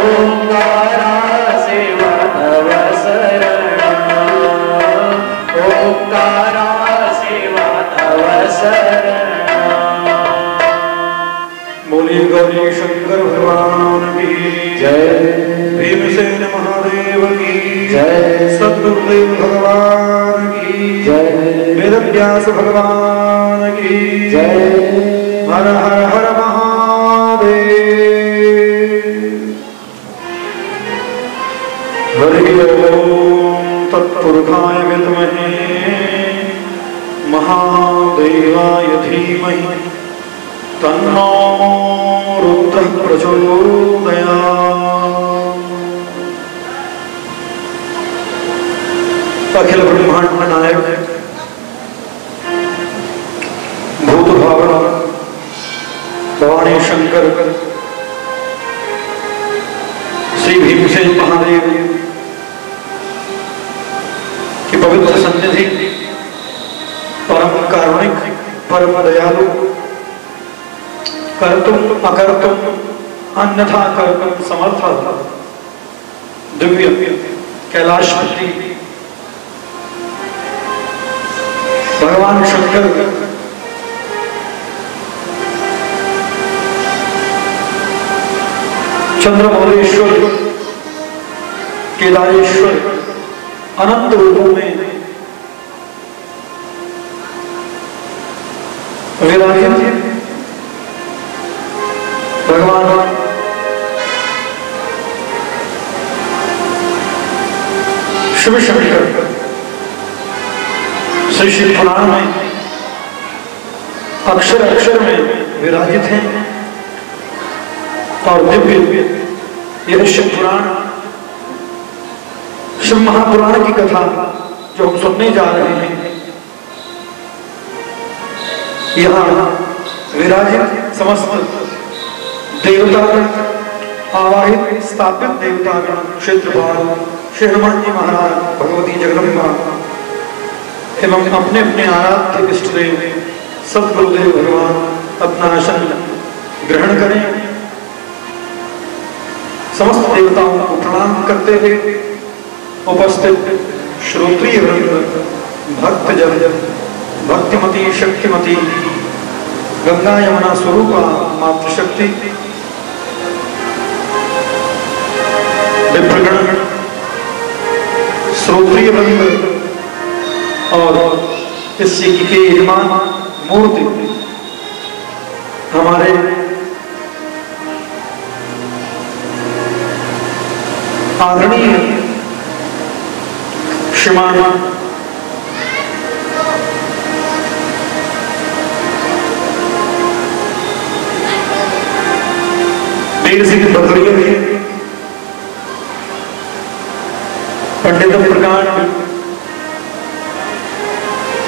ओंकारा सेवा तव शरण, ओंकारा सेवा तव शरण। बोलिए गौरी शंकर भगवान की जय, भीमसेन महादेव की जय, सद्गुरुदेव भगवान की जय, वेदव्यास भगवान की जय। हर हर हर महादेव। हरि ओम तत्पुरुषाय विद्महे महादेवाय धीमहि तन्नो रुद्रः प्रचोदयात्। अखिल ब्रह्मांड नायक भूत भावना भवानी शंकर श्री भीमसेन महादेव की पवित्र सन्निधि, परम कारुणिक, परम दयालु, कर्तुम अकर्तुम अन्यथा कर्तुम समर्थ दिव्य कैलाशपति भगवान शंकर चंद्रमौलेश्वर, केदारेश्वर अनंत रूपों में विराजित भगवान शिव शंकर श्री शिव पुराण में अक्षर अक्षर में विराजित हैं। और दिव्य यह शिव पुराण, शिव महापुराण की कथा जो हम सुनने जा रहे हैं, यहाँ विराजित समस्त देवता आवाहित स्थापित देवता क्षेत्रपाल श्री हनुमान जी महाराज, भगवती जगदम्बा एवं अपने अपने आराध्य इष्ट देव सद्गुरुदेव भगवान अपना आसन ग्रहण करें। समस्त देवताओं को प्रणाम करते हुए उपस्थित श्रोत्रिय वृंद, भक्तजन, भक्तिमती शक्तिमती गंगा यमुना स्वरूपा मातृशक्ति, विप्रगण, श्रोत्रिय वृंद और इस यज्ञ के यजमान मूर्ति हमारे आदरणीय श्रीमान वीर सिंह बदौरिया जी, पंडित प्रकांड,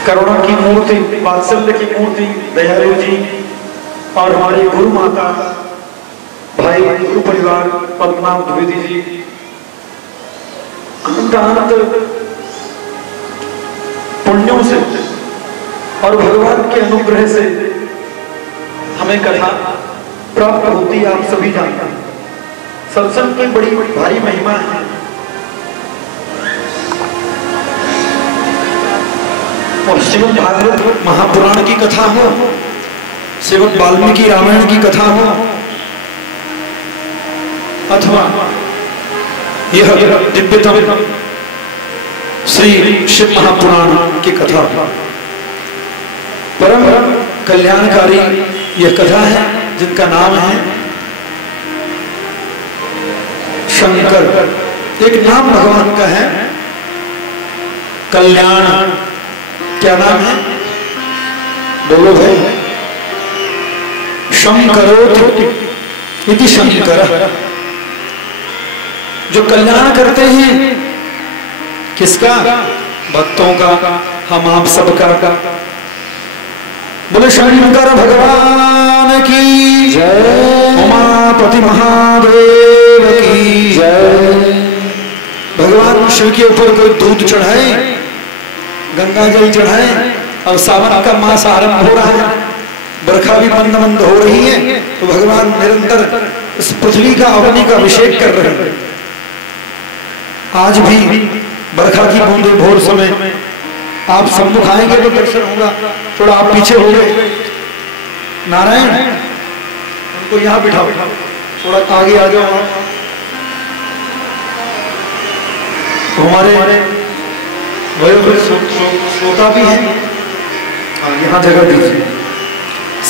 करुणा की मूर्ति, वात्सल्य की मूर्ति दयालु जी, और हमारी गुरु माता भाई गुरु परिवार पद्मनाभ द्विवेदी जी, अनंत पुण्यों से और भगवान के अनुग्रह से हमें कथा प्राप्त होती है। आप सभी जानते हैं सत्संग की बड़ी भारी महिमा है। और श्रीमद् भागवत महापुराण की कथा हो, श्रीमद् वाल्मीकि रामायण की कथा हो, अथवा यह दिव्यतम श्री शिव महापुराण की कथा, परम कल्याणकारी यह कथा है जिनका नाम है शंकर। एक नाम भगवान का है कल्याण। क्या नाम है? बोलो भाई। शंकरोत इति शंकर, जो कल्याण करते हैं किसका? भक्तों का, हम आप सबका। बोले शंकर भगवान की जय, उमापति महादेव की जय। भगवान शिव के ऊपर कोई दूध चढ़ाए, गंगा जल चढ़ाए, और सावन का मास आरंभ हो रहा है, बरखा भी मंद मंद हो रही है, तो भगवान निरंतर इस पृथ्वी का अग्नि का अभिषेक कर रहे हैं। आज भी बरखा की बूंदे भोर समय आप सम्मुख आएंगे तो दर्शन होगा। थोड़ा आप पीछे हो गए, नारायण उनको यहाँ बिठाओ, थोड़ा आगे आ जाओ। तो हमारे श्रोता भी हैं, यहाँ जगह दीजिए।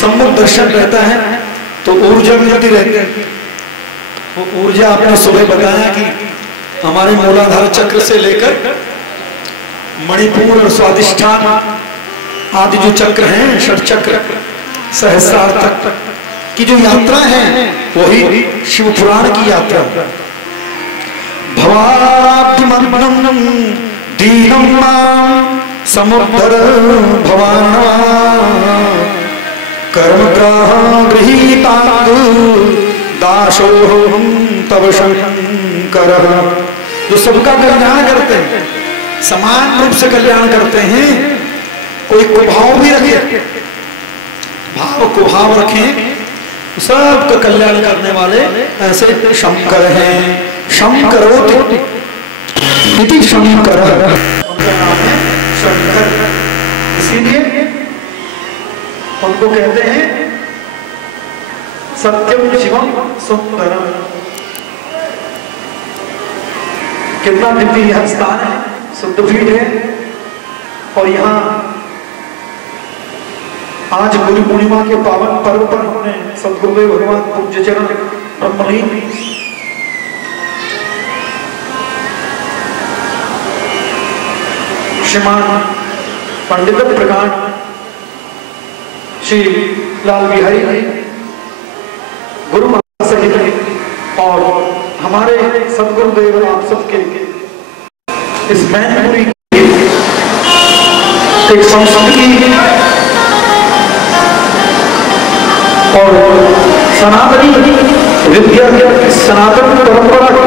सम्मुख दर्शन रहता है तो ऊर्जा मिलती रहती है। वो ऊर्जा आपने सुबह बताया कि हमारे मूलाधार चक्र से लेकर मणिपुर और स्वादिष्ठान आदि जो चक्र हैं, षट चक्र सहस्रार तक की जो यात्रा है वही शिव पुराण की यात्रा। भवाब्धिमग्नं दीनं मां समुद्धर भवान् कर्मग्राहं गृहीतां दासोऽहं तव शंकर। जो सबका कल्याण करते हैं, समान रूप से कल्याण करते हैं, कोई कुभाव भी रखे, भाव कुभाव रखें, सबका कल्याण करने वाले ऐसे शंकर हैं। शंकरोति इति शंकर, उनका नाम है शंकर। इसीलिए उनको कहते हैं सत्यम शिवम सुंदरम। कितना दिव्य यह स्थान है, शुद्धपीठ है। और यहाँ आज गुरु पूर्णिमा के पावन पर्व पर हमने सदगुरुदेव भगवान पूज्य चरण ब्रह्मलीन श्रीमान पंडित प्रकांड श्री लाल बिहारी गुरु सहित और हमारे सदगुरुदेव आप सबके इस मैनपुरी एक संस्कृति और सनातनी विद्या सनातन परंपरा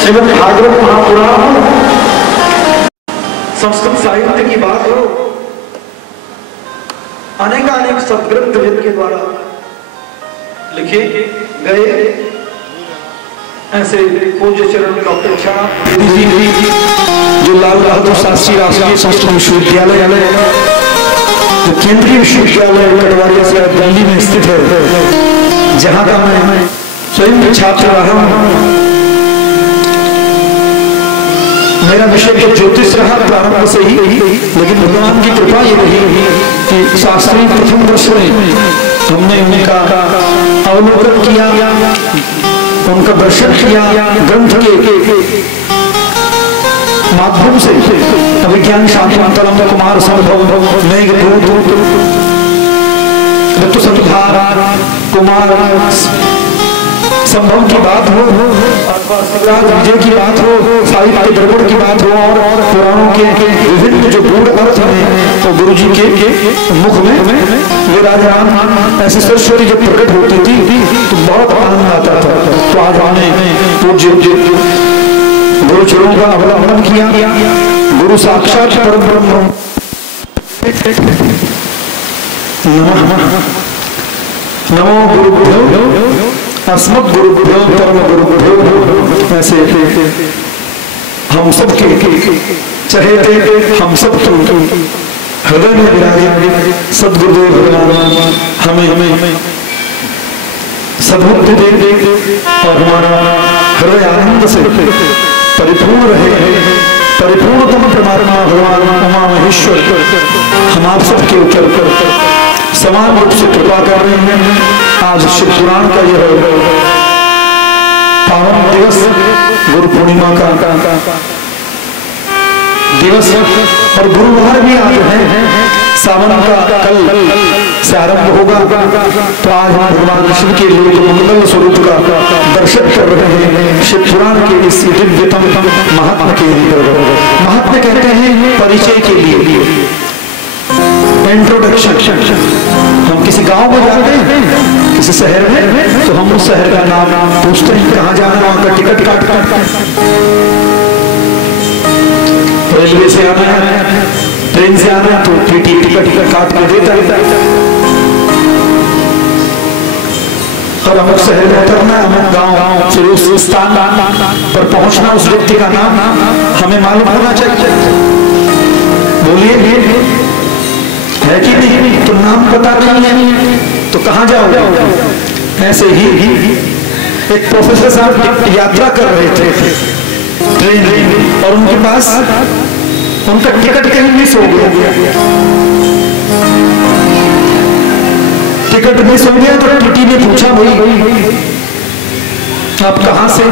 श्रीमद् भागवत महापुराण संस्कृत साहित्य की बात हो, अनेक सदग्रंथ जिनके द्वारा लिखे गए ऐसे पूज्य चरण डॉक्टर शाह जो लाल बहादुर शास्त्री राष्ट्रीय संस्कृत विश्वविद्यालय जो केंद्रीय विश्वविद्यालय कटवारिया से दिल्ली में स्थित है, जहां का मैं स्वयं छात्र रहा हूं। मेरा विषय तो ज्योतिष रहा प्रारंभ से ही, लेकिन भगवान की कृपा ये रही कि शास्त्री प्रथम वर्ष में हमने उनका अवलोकन किया, उनका दर्शन किया ग्रंथ के माध्यम से। अभिज्ञान शांतलम कुमार संभव मेघदूत ऋतुसंधार कुमार संभव की बात हो, शिवराज विजय की बात हो, साहित्य दर्पण की बात हो और पुराणों के विभिन्न जो गूढ़ अर्थ हैं तो गुरु जी के मुख में विराजमान ऐसी सरस्वती जब प्रकट होती थी तो बहुत आनंद आता था। तो आज हमने पूज्य गुरुचरणों का अवलंबन किया। गुरु साक्षात परम ब्रह्म नमो गुरुभ्यो अस्मत् गुरुभ्यो परम गुरुभ्यो। ऐसे हम सब के चहेते हम सब हृदय में विराजे सदगुरुदेव भगवान हमें सद्बुद्धि दे और हमारा हृदय आनंद से परिपूर्ण रहे। परिपूर्णतम परमात्मा भगवान उमा महेश्वर हम आप सबके ऊपर समान रूप से कृपा कर रहे हैं। आज शिव पुराण का यह पावन दिवस गुरु पूर्णिमा का दिवस और गुरुवार भी आज है। सावन का कल से आरंभ होगा। तो आज हम भगवान शिव के लिए मंगल स्वरूप का दर्शन कर रहे हैं। शिव पुराण के इस दिव्यतम महात्मा के महात्मा कहते हैं परिचय के लिए इंट्रोडक्शन। हम किसी गांव में जाते हैं, किसी शहर में, तो हम उस शहर का नाम पूछते हैं, कहाँ जाना, वहां का टिकट काट रेलवे से आना है, ट्रेन से आना है तो टीटी टिकट काट कर देता है। और अमुक शहर में उतरना, अमुक गांव, फिर उस स्थान पर पहुंचना, उस व्यक्ति का नाम हमें मालूम होना चाहिए। बोलिए है कि नहीं? तो नाम पता नहीं है तो कहां जाओगे? ऐसे ही एक प्रोफेसर साहब यात्रा कर रहे थे ट्रेन में, और उनके पास उनका टिकट कहीं मिस हो गया। टिकट मिस हो गया तो टीटी ने पूछा, भाई आप कहां से,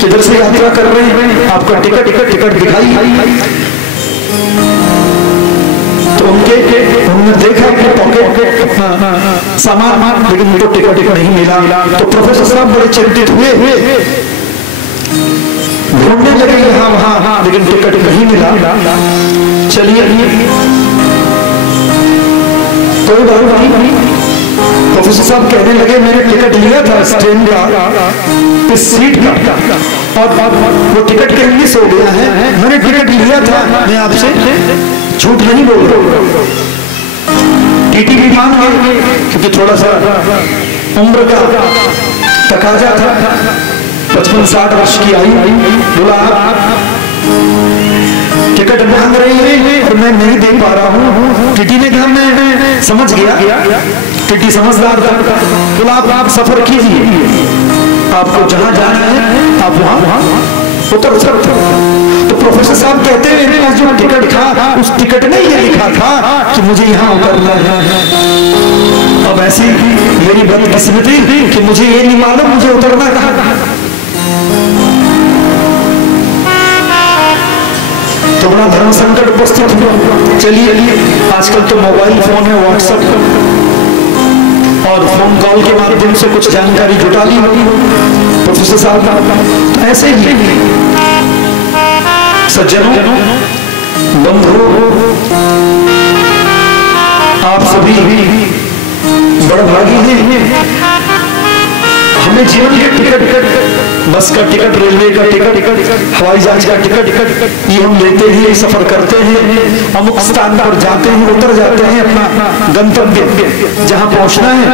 किधर से यात्रा कर रहे हैं, आपका टिकट दिखाई। तो उन्होंने देखा कि पॉकेट सामान, लेकिन उनको टिकट नहीं मिला। तो प्रोफेसर साहब बड़े चिंतित हुए, ढूंढने लगे यहाँ वहां, लेकिन टिकट नहीं मिला। चलिए कोई बात नहीं, प्रोफेसर साहब कहने लगे मैंने टिकट लिया था इस ट्रेन का, इस सीट का, और वो टिकट कहीं मिस हो गया है। मैंने टिकट लिया था, मैं आपसे झूठ नहीं बोल रहा। टीटी भी मान गए क्योंकि थोड़ा सा उम्र का तकाजा था, 55-60 वर्ष की आयु। बोला आप टिकट मांग रही है और मैं नहीं दे पा रहा हूँ। टीटी ने कहा मैं समझ गया, टीटी समझदार था। बोला आप सफर कीजिए, आपको जहां जाना है आप वहां उतर सकते हो। तो प्रोफेसर साहब कहते हैं मेरे पास जो टिकट था, उस टिकट में ये लिखा था कि मुझे यहाँ उतरना है। अब ऐसी मेरी बदकिस्मती कि मुझे ये नहीं मालूम मुझे उतरना कहाँ था। तो बड़ा धर्म संकट उपस्थित हुआ। चलिए आजकल तो मोबाइल फोन है, व्हाट्सएप और फोन कॉल के माध्यम से कुछ जानकारी जुटा ली प्रोफेसर साहब। तो ऐसे ही सज्जनों, बंधुओं, आप सभी बड़भागी हैं। हमें जीवन के टिकट, बस का टिकट, रेलवे का टिकट, हवाई जहाज का टिकट, ये हम लेते ही सफर करते हैं। अमुक स्थान पर जाते हैं, उतर जाते हैं, अपना गंतव्य जहां पहुंचना है,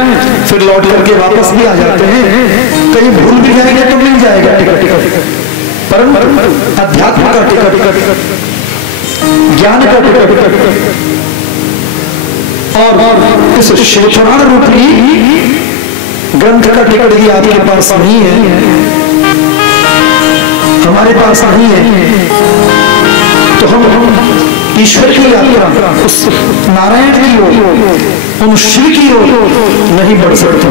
फिर लौट करके वापस भी आ जाते हैं। कहीं भूल भी जाएंगे तो मिल जाएगा टिकट, परंतु अध्यात्म का टिकट, ज्ञान का टिकट और इस शिव पुराण रूपी ग्रंथ का टिकट ही आपके पास नहीं है, हमारे पास नहीं है। तो हम ईश्वर की यात्रा, उस नारायण की ओर, उन शिव की ओर नहीं बढ़ सकते।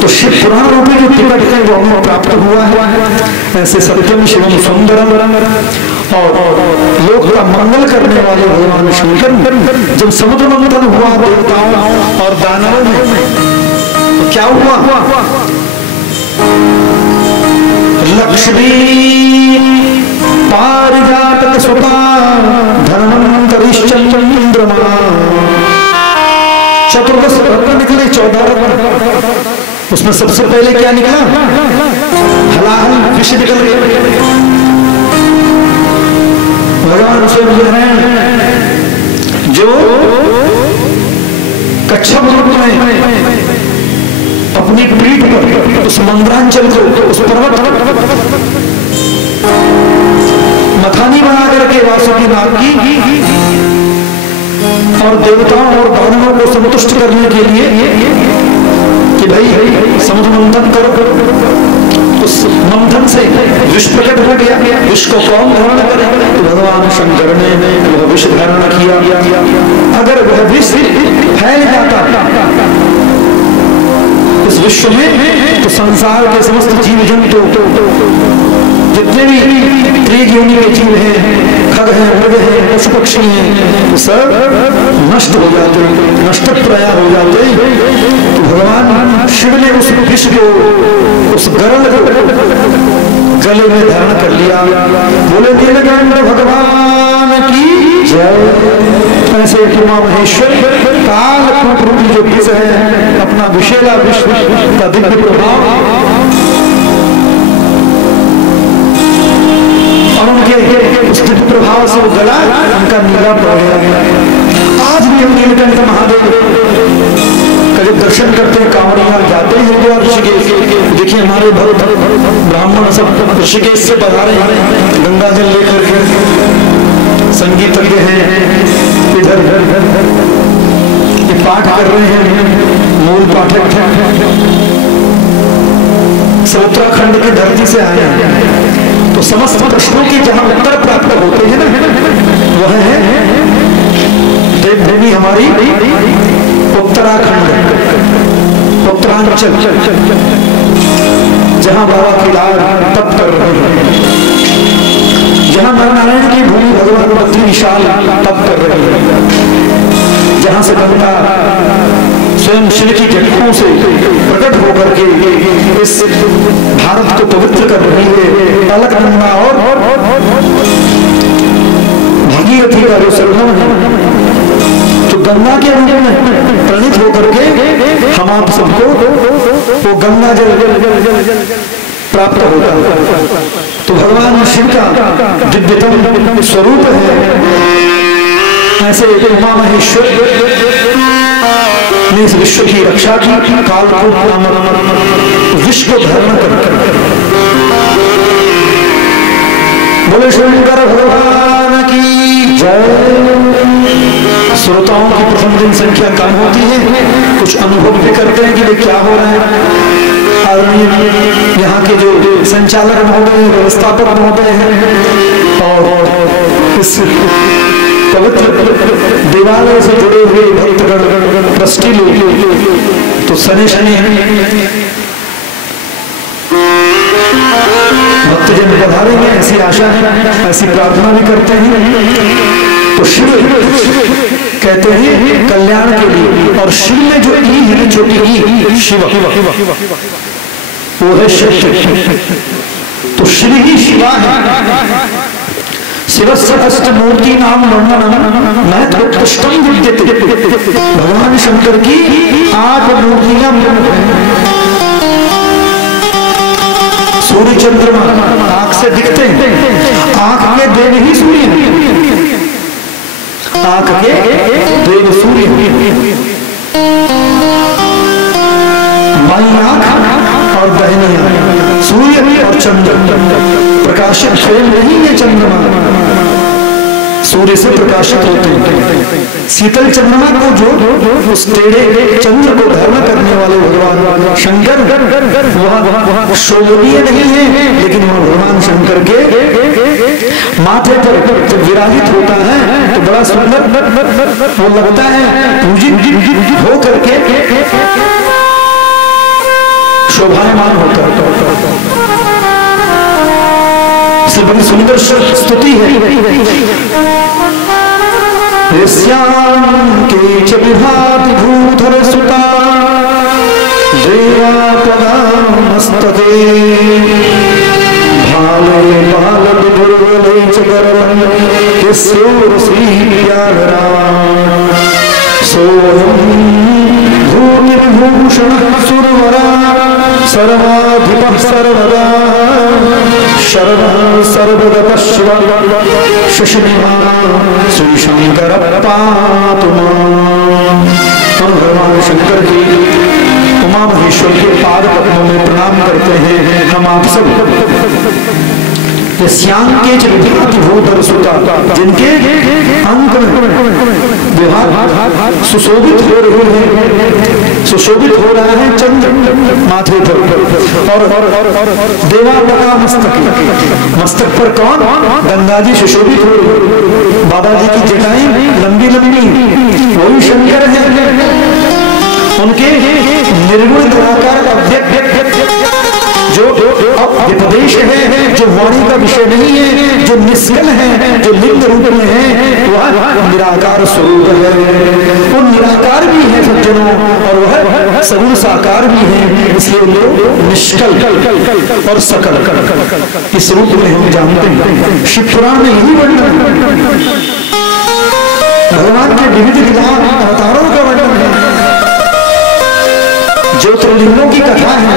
तो शिव पुराण रूपी जो टिकट है वो हमें प्राप्त हुआ है। ऐसे सत्यम शिवम सुंदरम, और लोक का मंगल करने वाले भगवान शंकर जब समुद्र मंथन हुआ देवताओं और दानवों में, तो क्या हुआ? लक्ष्मी पारिजात सुता धर्मं करिश्चंद्रमा, चतुर्दश रत्न निकले, 14 रत्न। उसमें सबसे पहले क्या निकला? हलाहल विष निकल गए। भगवान शिवनारायण जो कच्छप रूप में अपनी पीठ पर उस मंद्रांचल को, उस पर्वत मथानी बना करके वासुकी नाग की और देवताओं और दानवों को संतुष्ट करने के लिए कि भाई समुद्र मंथन करो। उस मंथन से विष प्रकट हो गया। विष को कौन धारण करे? तो भगवान शंकर ने वह विष धारण किया। अगर वह विष फैल जाता इस विश्व में तो संसार के समस्त जीव जंतु, जितने भी त्रिग योनि के जीव हैं, खग हैं, मृग हैं, पशु पक्षी हैं, तो सब नष्ट हो जाते, नष्ट प्राय हो जाते। तो भगवान शिव ने उस विष को, उस गरुड़ को गले में धारण कर लिया। बोले नीलकंठ भगवान की जय। ऐसे उमा महेश्वर काल रूपी जो विष है, अपना विषेला विश्व का दिव्य प्रभाव और उनके उस दिव्य प्रभाव से वो गला उनका नीला पड़ गया। आज भी हम नीलकंठ महादेव जब दर्शन करते हैं कांवड़िया जाते हैं हरिद्वार ऋषिकेश, देखिए हमारे भक्त ब्राह्मण सब ऋषिकेश से पधारे हैं गंगा जल लेकर के, संगीतज्ञ हैं इधर ये पाठ कर रहे हैं, मूल पाठक सब उत्तराखंड की धरती से आए हैं। तो समस्त प्रश्नों के जहां उत्तर प्राप्त होते हैं ना, वह है देवभूमि हमारी उत्तराखंड, उत्तरांचल, जहां बाबा केदार तप कर रहे हैं, जहां नारायण की भूमि भगवान बद्री विशाल तप कर रहे हैं, जहां से गंगा स्वयं श्री की जटाओं से प्रकट होकर के इस भारत को पवित्र कर रही है। अलकनंदा और भगीरथी का जो संगम है, तो गंगा के रूप में प्रणीत होकर के हम आप सबको वो गंगा जल प्राप्त होगा। तो भगवान शिव का दिव्यतम स्वरूप है। ऐसे उमा महेश्वर ने इस विश्व की रक्षा की, काल को विश्व को धर्म कर। बोले शंकर भगवान की जय। श्रोताओं की प्रथम दिन संख्या कम होती है, कुछ अनुभव भी करते हैं कि ये क्या हो रहा है। और यहाँ के जो संचालक महोदय हैं, व्यवस्थापक महोदय हैं, और इस पवित्र देवालय से जुड़े हुए भक्तगण ट्रस्टी लोग तो सने शनि भक्तजन पधारेंगे, ऐसी आशा है, ऐसी प्रार्थना भी करते हैं। तो शिव कहते हैं कल्याण के लिए, और शिव में जो ई है, छोटी ई, शिव वो है शिव। तो शिव ही शिवा है। शिवस्य मूर्ति नाम वर्णनम महत्वोत्कृष्टम विद्यते। भगवान शंकर की 8 मूर्तियां सूर्य चंद्रमा आंख से दिखते हैं, आंख के देव ही सूर्य हैं, आंख के देव सूर्य, बाईं आंख और दाहिनी आंख, सूर्य और चंद्र प्रकाशित स्वयं नहीं है। चंद्रमा सूर्य से प्रकाशित होते हैं। शीतल चंद्रमा को जो उस टेढ़े चंद्र को धारण करने वाले भगवान शंकर वह शोभनीय नहीं है, लेकिन वह भगवान शंकर के माथे पर जब विराजित होता है तो बड़ा सुंदर वो लगता है, पूजित हो करके शोभायमान होता है। बड़ी सुंदर स्तुति है। के च विभाति भूधर सुता देवा पदामस्तके भाले बाल विदुर्बले च गरलं यस्योरसीयागरा सोऽहं भूतिविभूषणः सुरवरा सर्वाधिपः सर्वदा शरणः सर्वगतः शिव शशिनिवासः श्री शंकर पातु माम्। हम भगवान शंकर की उमा महेश्वर के पाद पद्मों में प्रणाम करते हैं। हम आप सब के भूधर सुता, जिनके अंक में विभाग सुशोभित हो रहे हैं, सुशोभित हो रहा है चंद्र माथे पर, और देवालका मस्तक, मस्तक पर कौन? गंगा जी सुशोभित हो रही, बाबा जी की जटाएं लंबी लंबी, वही शंकर है। उनके निर्गुण निराकार अव्यक्त जो उपदेश है, जो वाणी का विषय नहीं है, जो निष्कल है, जो लिंग रूप में है, वह निराकार स्वरूप है। वो निराकार भी है सज्जनों, और वह सगुण साकार भी है। इसलिए लोग निष्कल और सकल इस रूप में हम जानते हैं। शिव पुराण में यही वर्णन, भगवान के विविध अवतारों का वर्णन है। ज्योतिर्लिंगों की कथा है,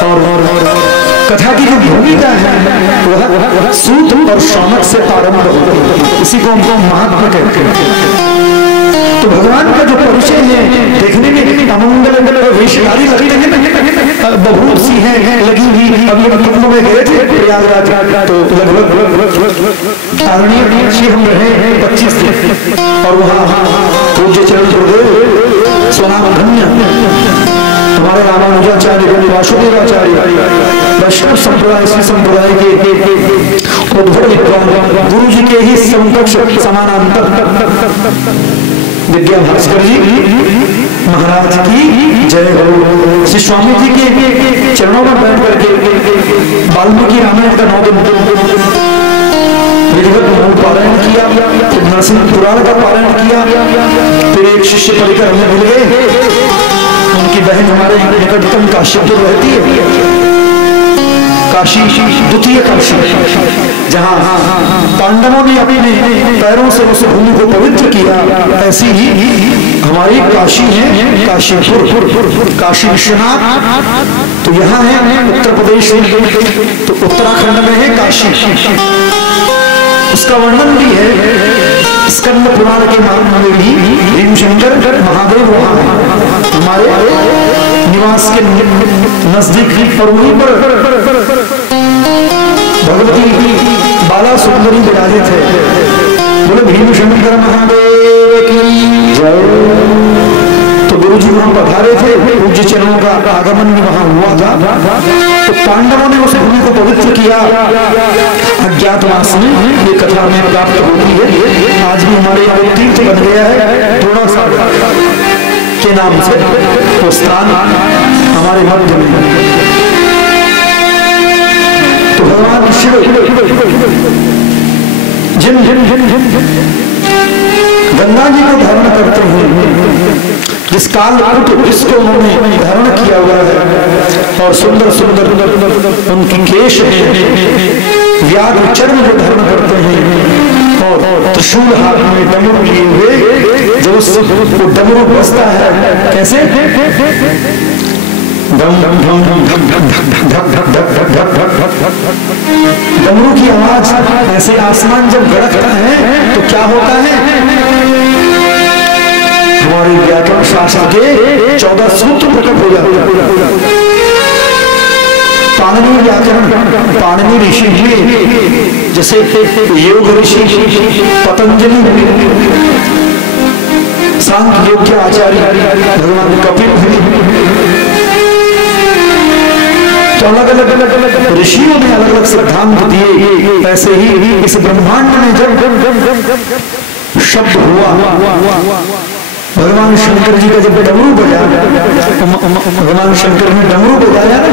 और कथा की जो भूमिका है वह सूत और शौनक से आरंभ होती है। इसी को हमको महात्मा कहते हैं। तो भगवान का जो परिचय है देखने में अमंगल वेशधारी लगते हैं, बहुत सी है लगी हुई। अभी हम कुंभ में गए थे प्रयागराज, तो लगभग आदरणीय ऋषि हम रहे 25 दिन, और वहाँ पूज्य चरण गुरुदेव स्वनाम धन्य हमारे रामानुजाचार्य वासुदेवाचार्य वैष्णव संप्रदाय श्री संप्रदाय के उद्भव विद्वान गुरु जी के ही समकक्ष समानांतर विद्या भास्कर जी महाराज की जय हो। श्री स्वामी जी के चरणों में बैठ करके वाल्मीकि रामायण का 9 दिन विधिवत मूल पारायण किया, फिर नरसिंह पुराण का पारायण किया, फिर एक शिष्य परिकर हमें मिल गए, उनकी बहन हमारे निकटतम काशीपुर रहती है, काशी द्वितीय काशी, जहाँ पांडवों ने अपने पैरों से उस भूमि को पवित्र किया, ऐसी ही हमारी काशी है काशीपुर, काशी विश्वनाथ। तो यहाँ है उत्तर प्रदेश में, तो उत्तराखंड में है काशी, उसका वर्णन भी है स्कंद पुराण के मार्ग में भी। भीमशंकर महादेव वहाँ हमारे निवास के नजदीक, और वहीं पर भगवती बाला सुंदरी विराजित है। बोले भीमशंकर महादेव की जय। तो गुरु जी वहां पधारे थे, पूज्य चरणों का आगमन वहां हुआ था, तो पांडवों ने उस भूमि को पवित्र किया। अज्ञातवास में ये कथा में प्राप्त होती है। आज भी हमारे यहाँ तीर्थ बन गया है द्रोणासागर के नाम से, वो स्थान हमारे मध्य में। तो भगवान शिव जिन गंगा जी को धारण करते हैं, जिस कालकूट जिसको उन्होंने धारण किया हुआ है, और सुंदर सुंदर उनकी केश व्याघ्र चर्म जो धारण करते हैं, और त्रिशूल हाथ में डमरू लिए हुए, जो वो डमरू बजता है कैसे, डमरू की आवाज ऐसे आसमान जब गड़कता है तो क्या होता है, हमारे व्याकरण शास्त्र के 14 सूत्र प्रकट हो जाते हैं। पाणिनि व्याकरण, पाणिनि ऋषि हुए, जैसे योग ऋषि पतंजलि, सांख्य योग के आचार्य भगवान कपिल, तो अलग अलग ऋषियों ने अलग अलग सिद्धांत दिए। ऐसे ही इस ब्रह्मांड में जब शब्द हुआ, भगवान शंकर जी का जब डमरू बजा, भगवान शंकर ने डमरू बजाया ना,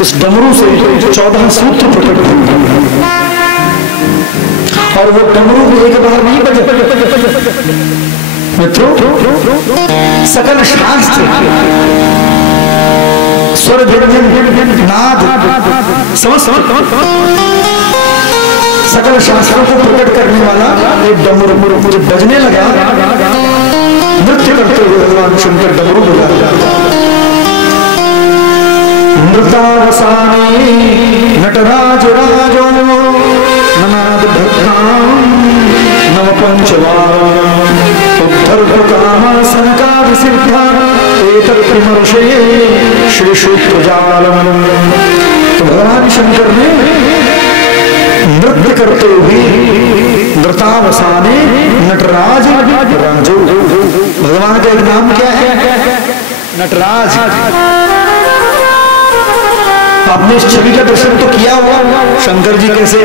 उस डमरू से 14 सूत्र प्रकट हुए, और वो डमरू भी एक बार नहीं बजा मित्रों, सकल शास्त्र स्वर व्यंजन नाद समस्त सकल शास्त्रों को प्रकट करने वाला एक डमरू जब बजने लगा, नृत्य करते हुए भगवान शंकर डमरू बजा। नृतावसाने नटराज राजो ननाद भक्तां नव पंचवारं उद्धर्वकामासनकादि सिद्धा एतत्त्रिमर्षे श्री सूत्रजालम्। तो भगवान शंकर ने नृत्य करते हुए नृतावसाने नटराज राजो, भगवान का एक नाम क्या है, नटराज। आपने इस छवि का दर्शन तो किया हुआ, शंकर जी कैसे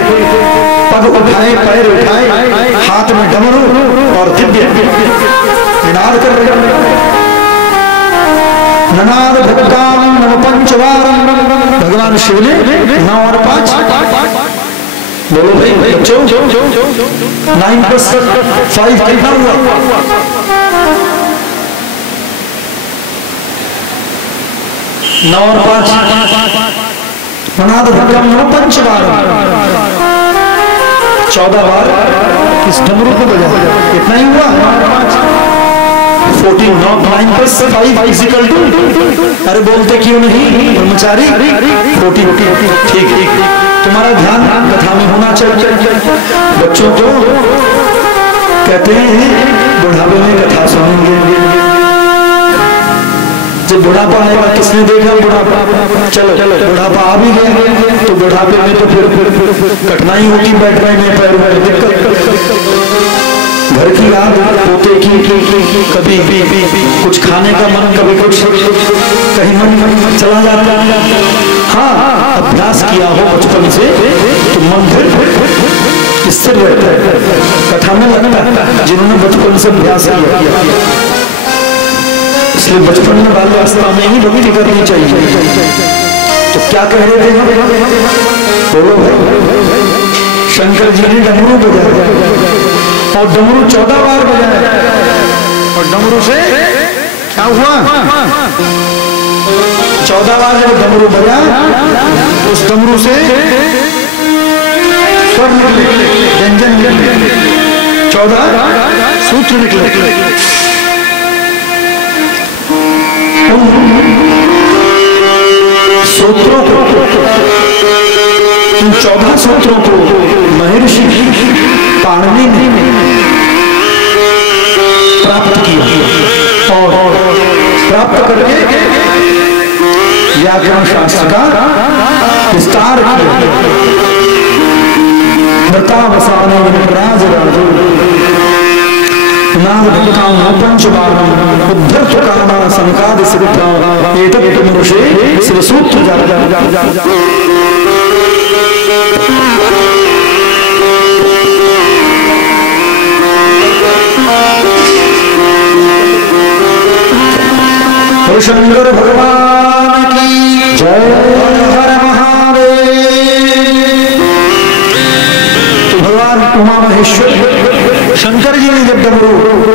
पग उठाए, पैर उठाए, हाथ में डमरू और दिव्य निनाद कर रहे। ननाद भक्तां नव पंचवारं, भगवान शिव ने 9 और 5, बोलो भाई बच्चों, 9 + 5 कितना हुआ, 9 और 5, ननाद भक्तां नव पंचवारं, 14 बार इस डमरू को बजाया, कितना ही हुआ, 9 और 5, 14, 9 + 5 = अरे बोलते क्यों नहीं ब्रह्मचारी, 14, ठीक, तुम्हारा ध्यान कथा में होना चाहिए। बच्चों को कहते हैं बुढ़ापे में कथा सुनेंगे। जब बुढ़ापा आएगा, किसने देखा बुढ़ापा? चलो बुढ़ापा आ भी गया तो बुढ़ापे में तो फिर कठिनाई होती बैठने में, पैर में दिक्कत, घर की याद, पोते की, कभी कुछ खाने का मन, कभी कुछ, कहीं मन चला जाता। हाँ, अभ्यास किया हो बचपन से तो मन फिर स्थिर रहता है, कथा में लगता है। जिन्होंने बचपन से अभ्यास किया, इसलिए बचपन में बाल्यावस्था में ही भक्ति करनी चाहिए। तो क्या कह रहे थे? बोलो भाई। शंकर जी ने डमरू बजाया और डमरू 14 बार बजाया, और डमरू से क्या हुआ? 14 बार जब डमरू बजा, उस डमरू से स्वर निकले, व्यंजन निकले, 14 सूत्र निकले। सूत्रों को, इन 14 सूत्रों को महर्षि पाणिनि ने प्राप्त किया और प्राप्त करके व्याकरण शास्त्र का विस्तार किया। व्रतावसाने राज राजो नाम पंचबाणम उद्धर्त कामा संकाद सिद्धा एतत् मनुष्ये शिवसूत्र जा। शंकर भगवान की जय। हर महादेव। तो भगवान उमा महेश्वर शंकर जी ने जब डमरू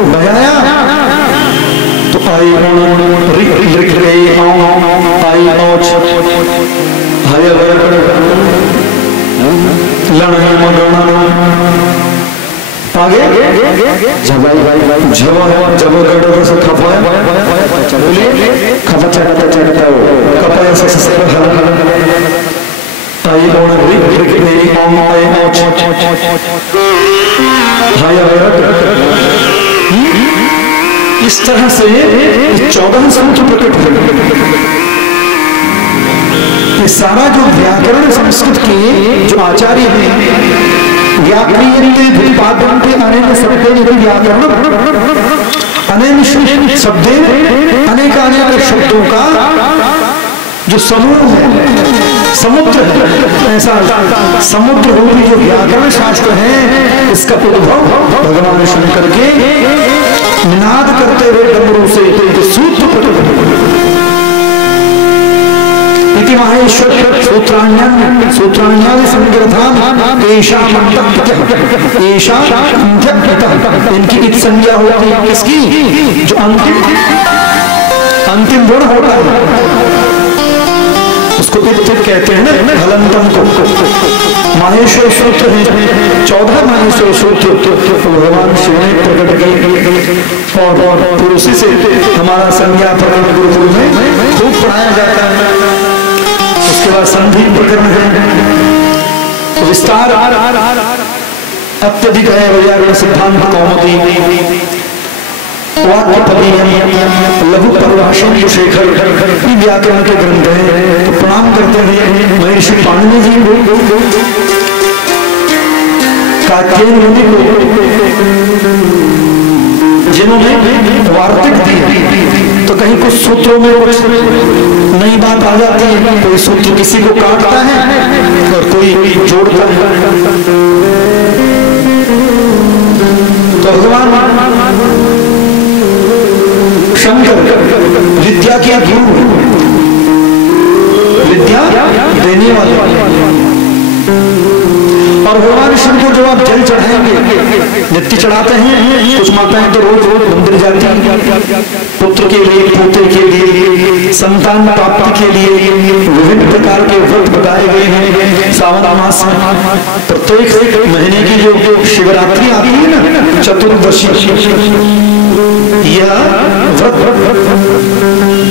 बजाया तो आई आगे जब खपा चढ़ता कपाया इस तरह से 14 सूत्र प्रकट हुए। ये सारा जो व्याकरण संस्कृत के जो आचार्य हैं, व्याकरणीयते व्युत्पादन्ते अनेन शब्देन इति व्याकरणम, अनेन शब्देन अनेक अनेक शब्दों का जो समूह है, समुद्र है, ऐसा समुद्र रूपी जो व्याकरण शास्त्र है, इसका उद्भव भगवान शंकर के निनाद करते हुए डमरू से सूत्र प्रकट। इति माहेश्वर सूत्राण्यादि संग्रथान एषा मंतक एषा अंत्यकृत। इनकी इत संज्ञा होती है किसकी? जो अंतिम गुण होता है उसको इत्थित कहते हैं ना, हलंतम को। माहेश्वर सूत्र है 14 माहेश्वर सूत्र भगवान शिव ने प्रकट किए और फिर उसी से हमारा संज्ञा प्रकरण गुरुकुल में खूब पढ़ाया जाता है। उसके बाद संधि प्रकरण है, विस्तार अत्यधिक है, व्याकरण सिद्धांत कौमुदी, वाक्य पदीयम, लघु परिभाषण शेखर, व्याकरण के ग्रंथ हैं। तो प्रणाम करते हैं महर्षि पाणिनि जी को, कात्यायन मुनि को, जिन्होंने वार्तिक दी। तो कहीं कुछ सूत्रों में कुछ नई बात आ जाती है, कोई सूत्र किसी को काटता है और कोई जोड़ता है। तो भगवान शंकर विद्या के गुरु, विद्या देने वाले, और भगवान शिव को जब आप जल चढ़ाएंगे, नित्य चढ़ाते हैं, कुछ माताएं तो रोज रोज मंदिर जाती हैं, पुत्र के लिए, पोते के लिए, संतान प्राप्ति के लिए विभिन्न प्रकार के व्रत बताए गए हैं। सावन मास में प्रत्येक महीने की जो शिवरात्रि आती है ना, चतुर्दशी, यह व्रत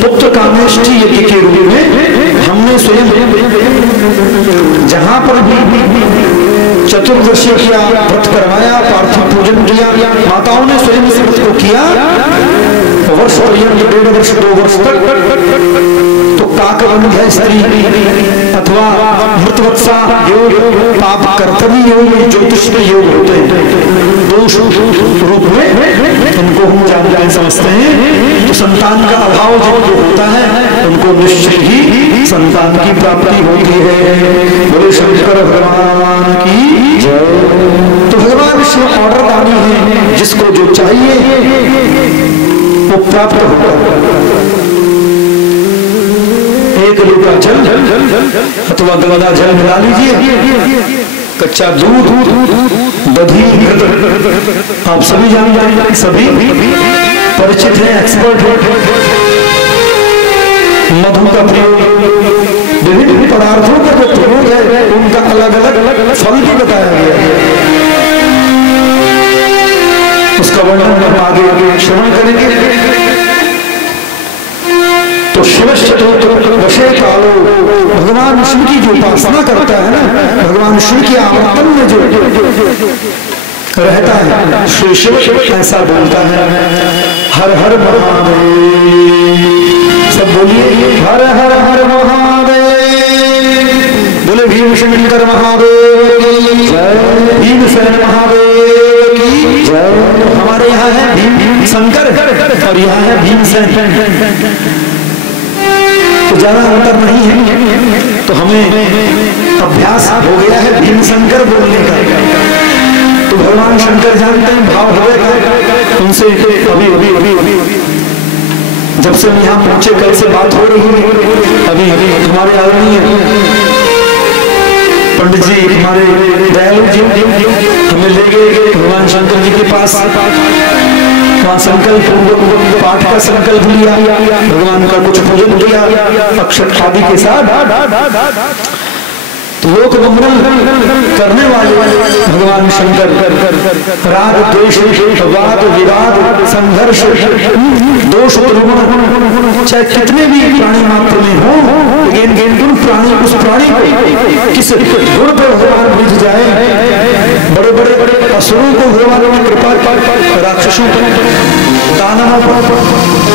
पुत्र कामेष्टि यज्ञ के रूप में हमने स्वयं जहां पर भी चतुर्दशी किया, व्रत करवाया, पार्थिव पूजन किया, माताओं ने स्वयं इस व्रत को किया वर्ष पर्यंत, 1.5 वर्ष 2 वर्ष तक। तो काकबंध है स्त्री अथवा मृतवत्सा योग, पाप कर्तव्य योग, ज्योतिष के योग होते हैं, दोष रूप में इनको हम जानते हैं, समझते हैं। तो संतान का अभाव जिनको होता है उनको निश्चित ही संतान की प्राप्ति होती है। बोले शंकर भगवान की जय। तो भगवान शिव ऑर्डर दानी है, जिसको जो चाहिए वो प्राप्त होगा। एक लोटा जल अथवा गंगा जल मिला लीजिए, कच्चा दूध, दधी, आप सभी जानते हैं, सभी परिचित हैं, एक्सपर्ट हैं। मधु का प्रयोग, विभिन्न पदार्थों का जो प्रयोग है उनका अलग अलग फल भी बताया गया है। उसका वर्णन हम आगे श्रवण करेंगे। तो वशे कालो, भगवान शिव की जो उपासना करता है ना, भगवान शिव के आवर्तन में जो रहता है, श्री शिव ऐसा बोलता है, हर हर महादेव। सब बोलिए हर हर हर महादेव। बोले भीमशंकर महादेव की जय, भीमसेन महादेव की जय। हमारे यहाँ है भीम शंकर और यहाँ है भीमसेन, तो ज्यादा अंतर नहीं है। तो हमें अभ्यास हो गया है भीम शंकर बोलने का। तो भगवान शंकर जानते हैं भाव होगा उनसे। अभी जब से यहाँ पहुंचे, कल से बात हो रही है, अभी हमारे आदरणीय पंडित जी, हमारे दयालु जी हमें ले गए भगवान शंकर जी के पास। वहाँ संकल्प पाठ का संकल्प लिया, भगवान का कुछ पूजन किया अक्षत आदि के साथ। लोक मंगल करने वाले भगवान शंकर राग द्वेष वाद विवाद संघर्ष दोष चाहे कितने भी प्राणी मात्र में हो, लेकिन उस प्राणी को किस गुण पर भगवान बुझ जाए। बड़े बड़े असुरों को भगवान ने कृपा, राक्षसों पर, दानवों पर,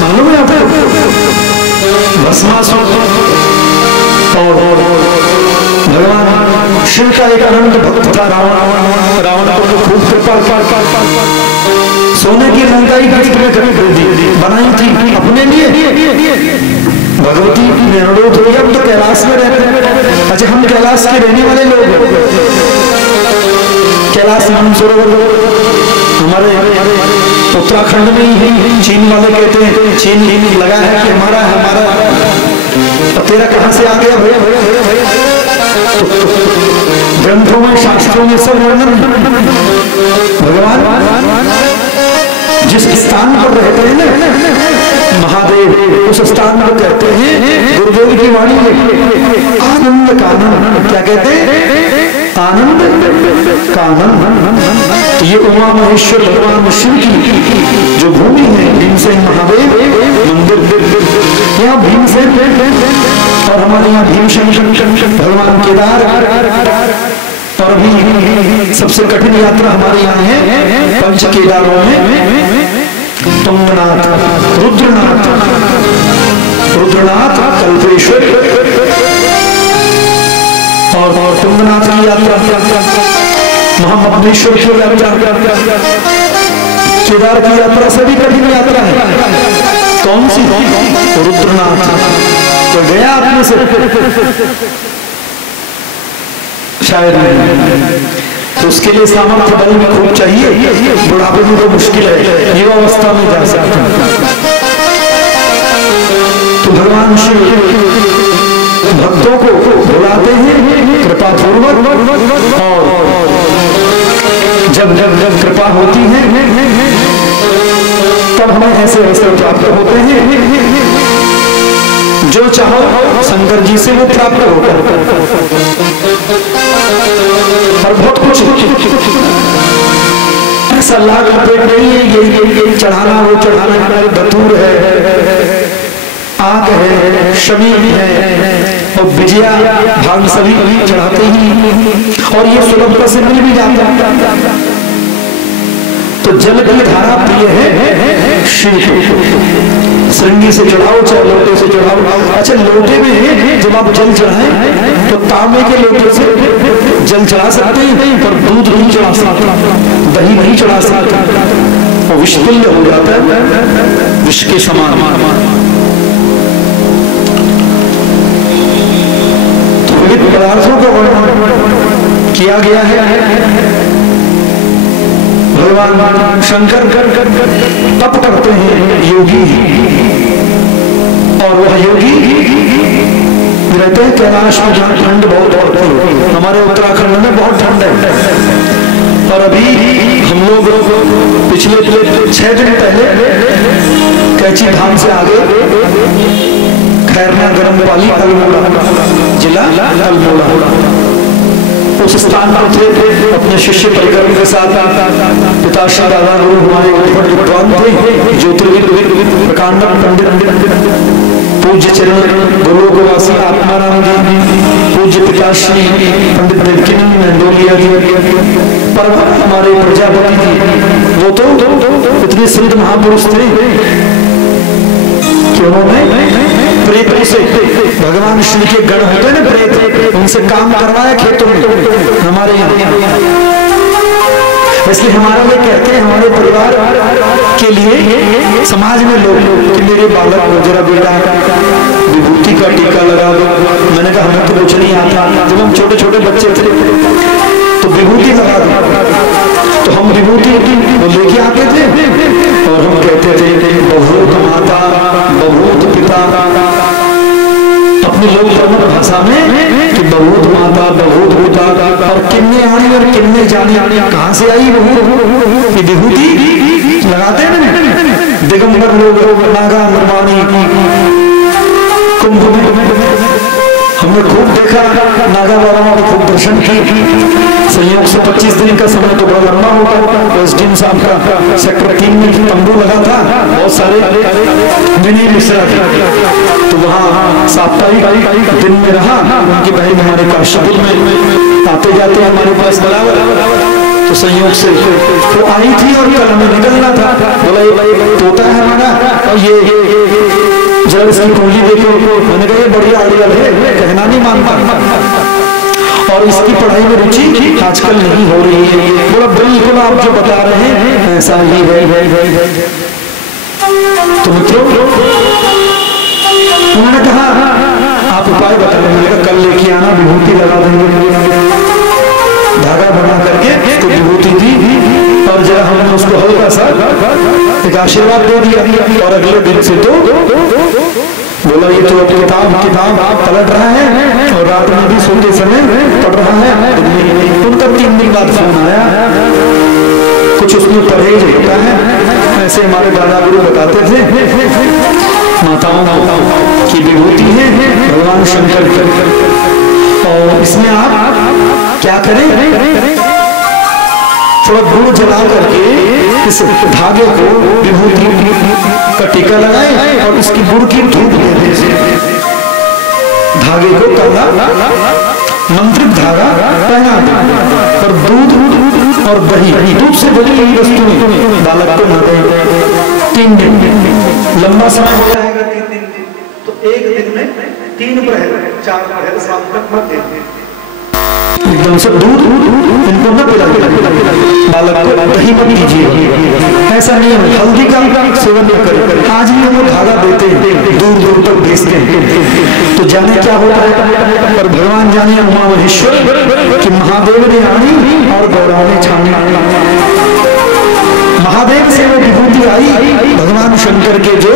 मालूम है आपको, भस्मासुर और भगवान शिव का एक अनंत भक्त था रावण को खूब कृपा, सोने की लंकाई गिफ्ट में खरीदी बनाई थी अपने लिए। भगवती ने अनुरोध किया, हम तो कैलाश में रहते हैं। अच्छा, हम कैलाश के रहने वाले लोग, कैलाश मानसरोवर हमारे उत्तराखंड में ही है। चीन वाले कहते हैं, चीन लगा है कि हमारा है, हमारा, तेरा कहां से आ गया भैया। ग्रंथों में, शास्त्रों में सब वर्णन, भगवान जिस स्थान पर रहते हैं ना महादेव, उस स्थान को कहते हैं, गुरुदेव की वाणी में, आनंद कानन। क्या कहते हैं? आनंद कानन। ये उमा महेश्वर भगवान शिव की जो भूमि है, भीमसेन महादेव मंदिर, यहाँ भीमसेन और हमारे यहाँ भीमशंकर भगवान केदार। और अभी सबसे कठिन यात्रा हमारे यहाँ है पंच केदारों में तुंगनाथ, रुद्रनाथ कल्पेश्वर और तुंगनाथ की यात्रा, महाबलेश्वर की यात्रा, केदार की यात्रा सभी कठिन यात्रा है। कौन सी? रुद्रनाथ। तो गया आपने से शायद नहीं, तो उसके लिए सामर्थ्य बल में खूब चाहिए। बुढ़ापे में तो मुश्किल है, युवा अवस्था में जा सकते हैं। तो भगवान शिव भक्तों को बुलाते हैं कृपा पूर्वक, और जब कृपा होती है तब हमें ऐसे अवसर प्राप्त होते हैं जो चाहो शंकर जी से वो प्राप्त होता है। और बहुत कुछ ऐसा लाभ लपेट नहीं है, ये चढ़ाना वो चढ़ाना, धतूर है, आग है, शमी है, और विजया भाग सभी चढ़ाते ही, और ये सुलभता से मिल भी जाता है। तो जल की धारा प्रिय है शिव को। श्रृंगी से चढ़ाओ चाहे लोटे से चढ़ाओ। अच्छा, लोटे में जब आप जल चढ़ाएं तो तांबे के लोटे से जल चढ़ा सकते हैं, पर दूध नहीं चढ़ा सकते, दही नहीं चढ़ा सकते, वो विषतुल्य हो जाता है, विष के समान। तो विविध पदार्थों का वर्णन किया गया है। भगवान शंकर तप करते हैं योगी, और वह योगी रहते हैं कैलाश में, जहाँ ठंड बहुत होती है। हमारे उत्तराखंड में बहुत ठंड है, और अभी हम लोग पिछले 6 दिन पहले कैची धाम से आगे खैरना गरम पाली अल्मोड़ा जिला अल्मोड़ा, उस स्थान पर थे अपने शिष्य परिक्रम के साथ। पिता श्री दादा गुरु हमारे विद्वान थे, ज्योतिर्विद प्रकांड पंडित पूज्य चरण गुरुवासी आत्माराम जी, पूज्य पिता श्री पंडित देवकीनंद मेंडोलिया जी, पर हमारे प्रजापति जी, वो तो इतने सिद्ध महापुरुष थे कि उन्होंने प्रेत से, भगवान श्री के गण होते ना प्रेत, उनसे काम करवाया खेतों में हमारे यहाँ। इसलिए हमारा वे कहते हैं हमारे परिवार के लिए, समाज में लोग कि मेरे बालक को जरा बेटा विभूति का टीका लगा दो। मैंने कहा हमें तो कुछ नहीं आता, जब हम छोटे छोटे बच्चे थे तो विभूति लगा दो, तो हम विभूति वो लेके आते थे, और हम कहते थे बभूत माता बभूत पिता, अपनी लोक प्रमुख भाषा में कि बहुत माता बहुत पिता, और किन्ने आनी और किन्ने जाने, कहां से आई वो विभूति लगाते हैं दिगंबर लोग, नागा मरवानी कुंभ में हमने खूब देखा, नागा बाबा को खूब दर्शन किए। संयोग से 25 दिन का समय तो बड़ा लंबा होगा। एसडीएम साहब का सेक्टर 3 में तंबू लगा था, बहुत सारे मिनी मिश्रा थे, तो वहाँ साप्ताहिक दिन में रहा। उनकी बहन हमारे काशीपुर में आते जाते हमारे पास बराबर, तो संयोग से वो आई थी और कल हमें निकलना था। बोला ये भाई तोता है हमारा, और ये जब इसकी कुंडली देखो, मैंने कहा ये बढ़िया आइडियल है, कहना नहीं मानता, और इसकी पढ़ाई में रुचि आजकल नहीं हो रही है। बोला बिल्कुल आप जो बता रहे हैं ऐसा ही है। तो मित्रों उन्होंने कहा आप उपाय बताएं। मैंने कहा कल लेके आना, विभूति लगा देंगे, धागा बना करके उसको विभूति दी, और जरा हमने उसको हल्का सा एक आशीर्वाद दे दिया, और अगले दिन से तो बोला ये तो किताब आप पलट रहा है, और रात में भी सोते समय पढ़ रहा है। उनका 3 दिन बाद फोन आया, कुछ उसमें परहेज होता है, ऐसे हमारे दादा गुरु बताते थे, माताओं की विभूति है भगवान शंकर की, और इसमें आप क्या करें, थोड़ा गुड़ जला करके इस धागे को विभूति का टीका लगाए, और इसकी गुड़ की धूप दे दे, धागे को काला मंत्रित धागा पहना दे, पर दूध और दही, दूध से बनी हुई वस्तुएं बालक को न दे। 3 दिन लंबा समय हो जाएगा, 3 दिन, तो एक दिन में 3 प्रहर 4 प्रहर शाम तक मत दे, एकदम से दूध इनको न पिलाइए, बालक को दही मत दीजिए, ऐसा नहीं है। हल्दी का सेवन न करें। आज भी हम धागा देते हैं, दूर दूर तक भेजते हैं, तो जाने क्या होता है, पर भगवान जाने उमा महेश्वर कि महादेव ने आनी और गौरव ने छानी। महादेव से वो विभूति आई, भगवान शंकर के जो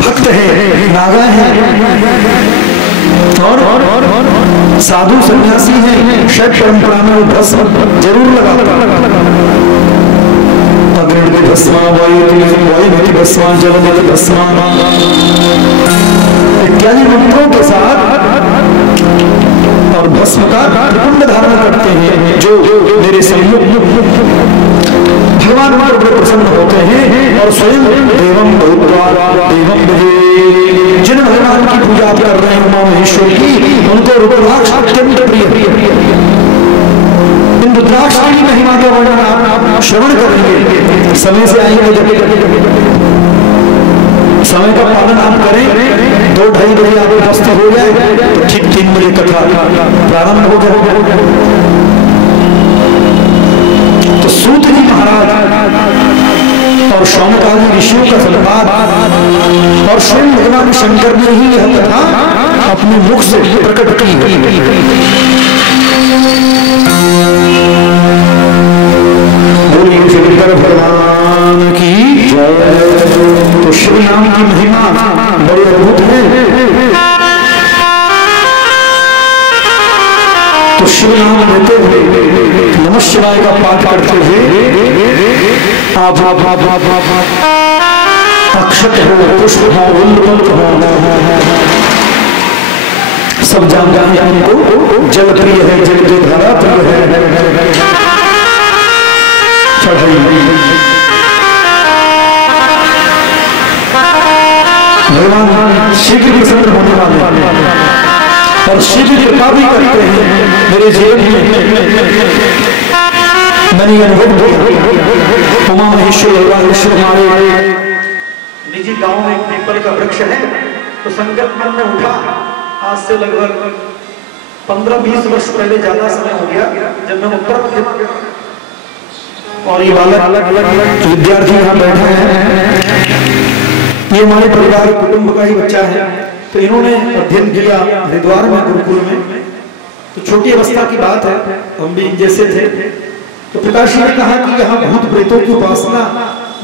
भक्त है, नागा है, और साधु सन्यासी हैं, शैव परंपरा में वो भस्म जरूर लगाता, अग्नि भस्मा वायु भस्मा जल भस्मा इत्यादि मंत्रों के साथ, और भस्म का त्रिपुंड धारण करते हैं, जो मेरे सम्मुख भगवान पर प्रसन्न होते हैं, और स्वयं देवम भूत्वा देवम भजे जिन भगवान की पूजा आप कर रहे हैं उमा महेश्वर की, उनको रुद्राक्ष अत्यंत प्रिय है। इन रुद्राक्ष की महिमा का वर्णन आप श्रवण करेंगे, समय से आएंगे जब समय का पालन आप करें, 2-2:30 बजे आप उपस्थित हो जाए तो ठीक 3 बजे कथा प्रारंभ हो जाए। तो सूत जी महाराज और शौनक आदि ऋषियों का संवाद और स्वयं भगवान शंकर ने ही यह कथा अपने मुख से प्रकट की है। बोलिए शंकर भगवान की जय। तो श्री राम की महिमा बड़ी अद्भुत है। तो श्री राम लेते हुए नमः शिवाय का पाठ करते हुए आप अक्षत हो, पुष्प हो, उल्लंघन हो, सब जान जाने उनको जल प्रिय है, जल जो धारा प्रिय है, भगवान शीघ्र प्रसन्न होने वाले और शीघ्र कृपा भी करते हैं। मेरे जीवन में मैंने अनुभव किया, उमा महेश्वर हमारे निजी गांव में एक पीपल का वृक्ष है। तो संकल्प मन में उठा, आज से लगभग 15-20 वर्ष पहले, ज्यादा समय हो गया, जब मैं उत्तर प्रदेश और ये बालक विद्यार्थी यहाँ बैठे हैं, ये हमारे परिवार कुटुंब का ही बच्चा है। तो इन्होंने अध्ययन किया हरिद्वार में गुरुकुल में। तो छोटी अवस्था की बात है, हम भी जैसे थे। तो पिताश्री ने कहा कि यहाँ भूत प्रेतों की उपासना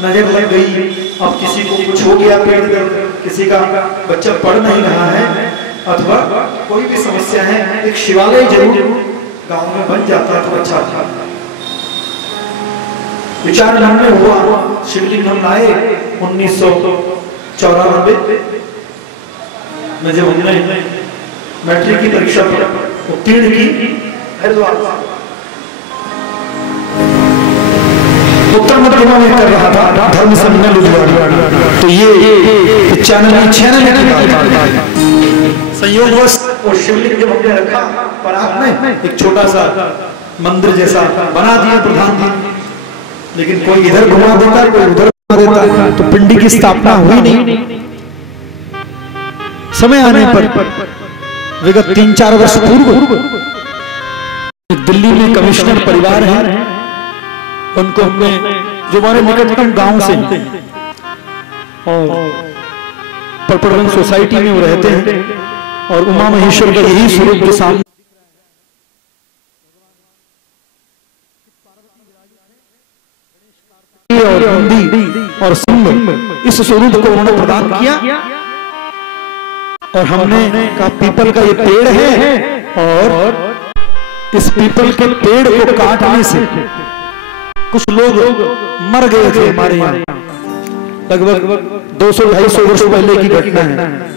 नजर लग गई, अब किसी को कुछ हो गया, पेट दर्द, किसी का बच्चा पढ़ नहीं रहा है, अथवा कोई भी समस्या है, एक शिवालय जरूर गांव में बन जाता तो अच्छा था। विचार मन में हुआ, शिवलिंग हम लाए 1994 में, जब हमने मैट्रिक की परीक्षा उत्तीर्ण की हरिद्वार उत्तर मध्य में कर रहा था, धर्म सम्मेलन लुधियाना। तो ये चैनल की बात संयोगवश और शिवलिंग जब हमने रखा पराग में, एक छोटा सा मंदिर जैसा बना दिया प्रधान जी, लेकिन कोई इधर घुमा देता, कोई उधर घुमा देता, तो पिंडी की स्थापना हुई नहीं। समय आने पर विगत 3-4 वर्ष पूर्व दिल्ली में कमिश्नर परिवार है, उनको हमने, जो हमारे निकटतम गांव से और परपड़वन सोसाइटी में वो रहते हैं, और उमा महेश्वर का यही स्वरूप के सामने और हिंदी और सिंह इस स्वरूप को उन्होंने प्रदान किया। और हमने कहा पीपल का ये पेड़ है, और इस पीपल के पेड़ को काटने से कुछ लोग मर गए थे हमारे यहाँ। लगभग 200-250 वर्ष पहले की घटना है,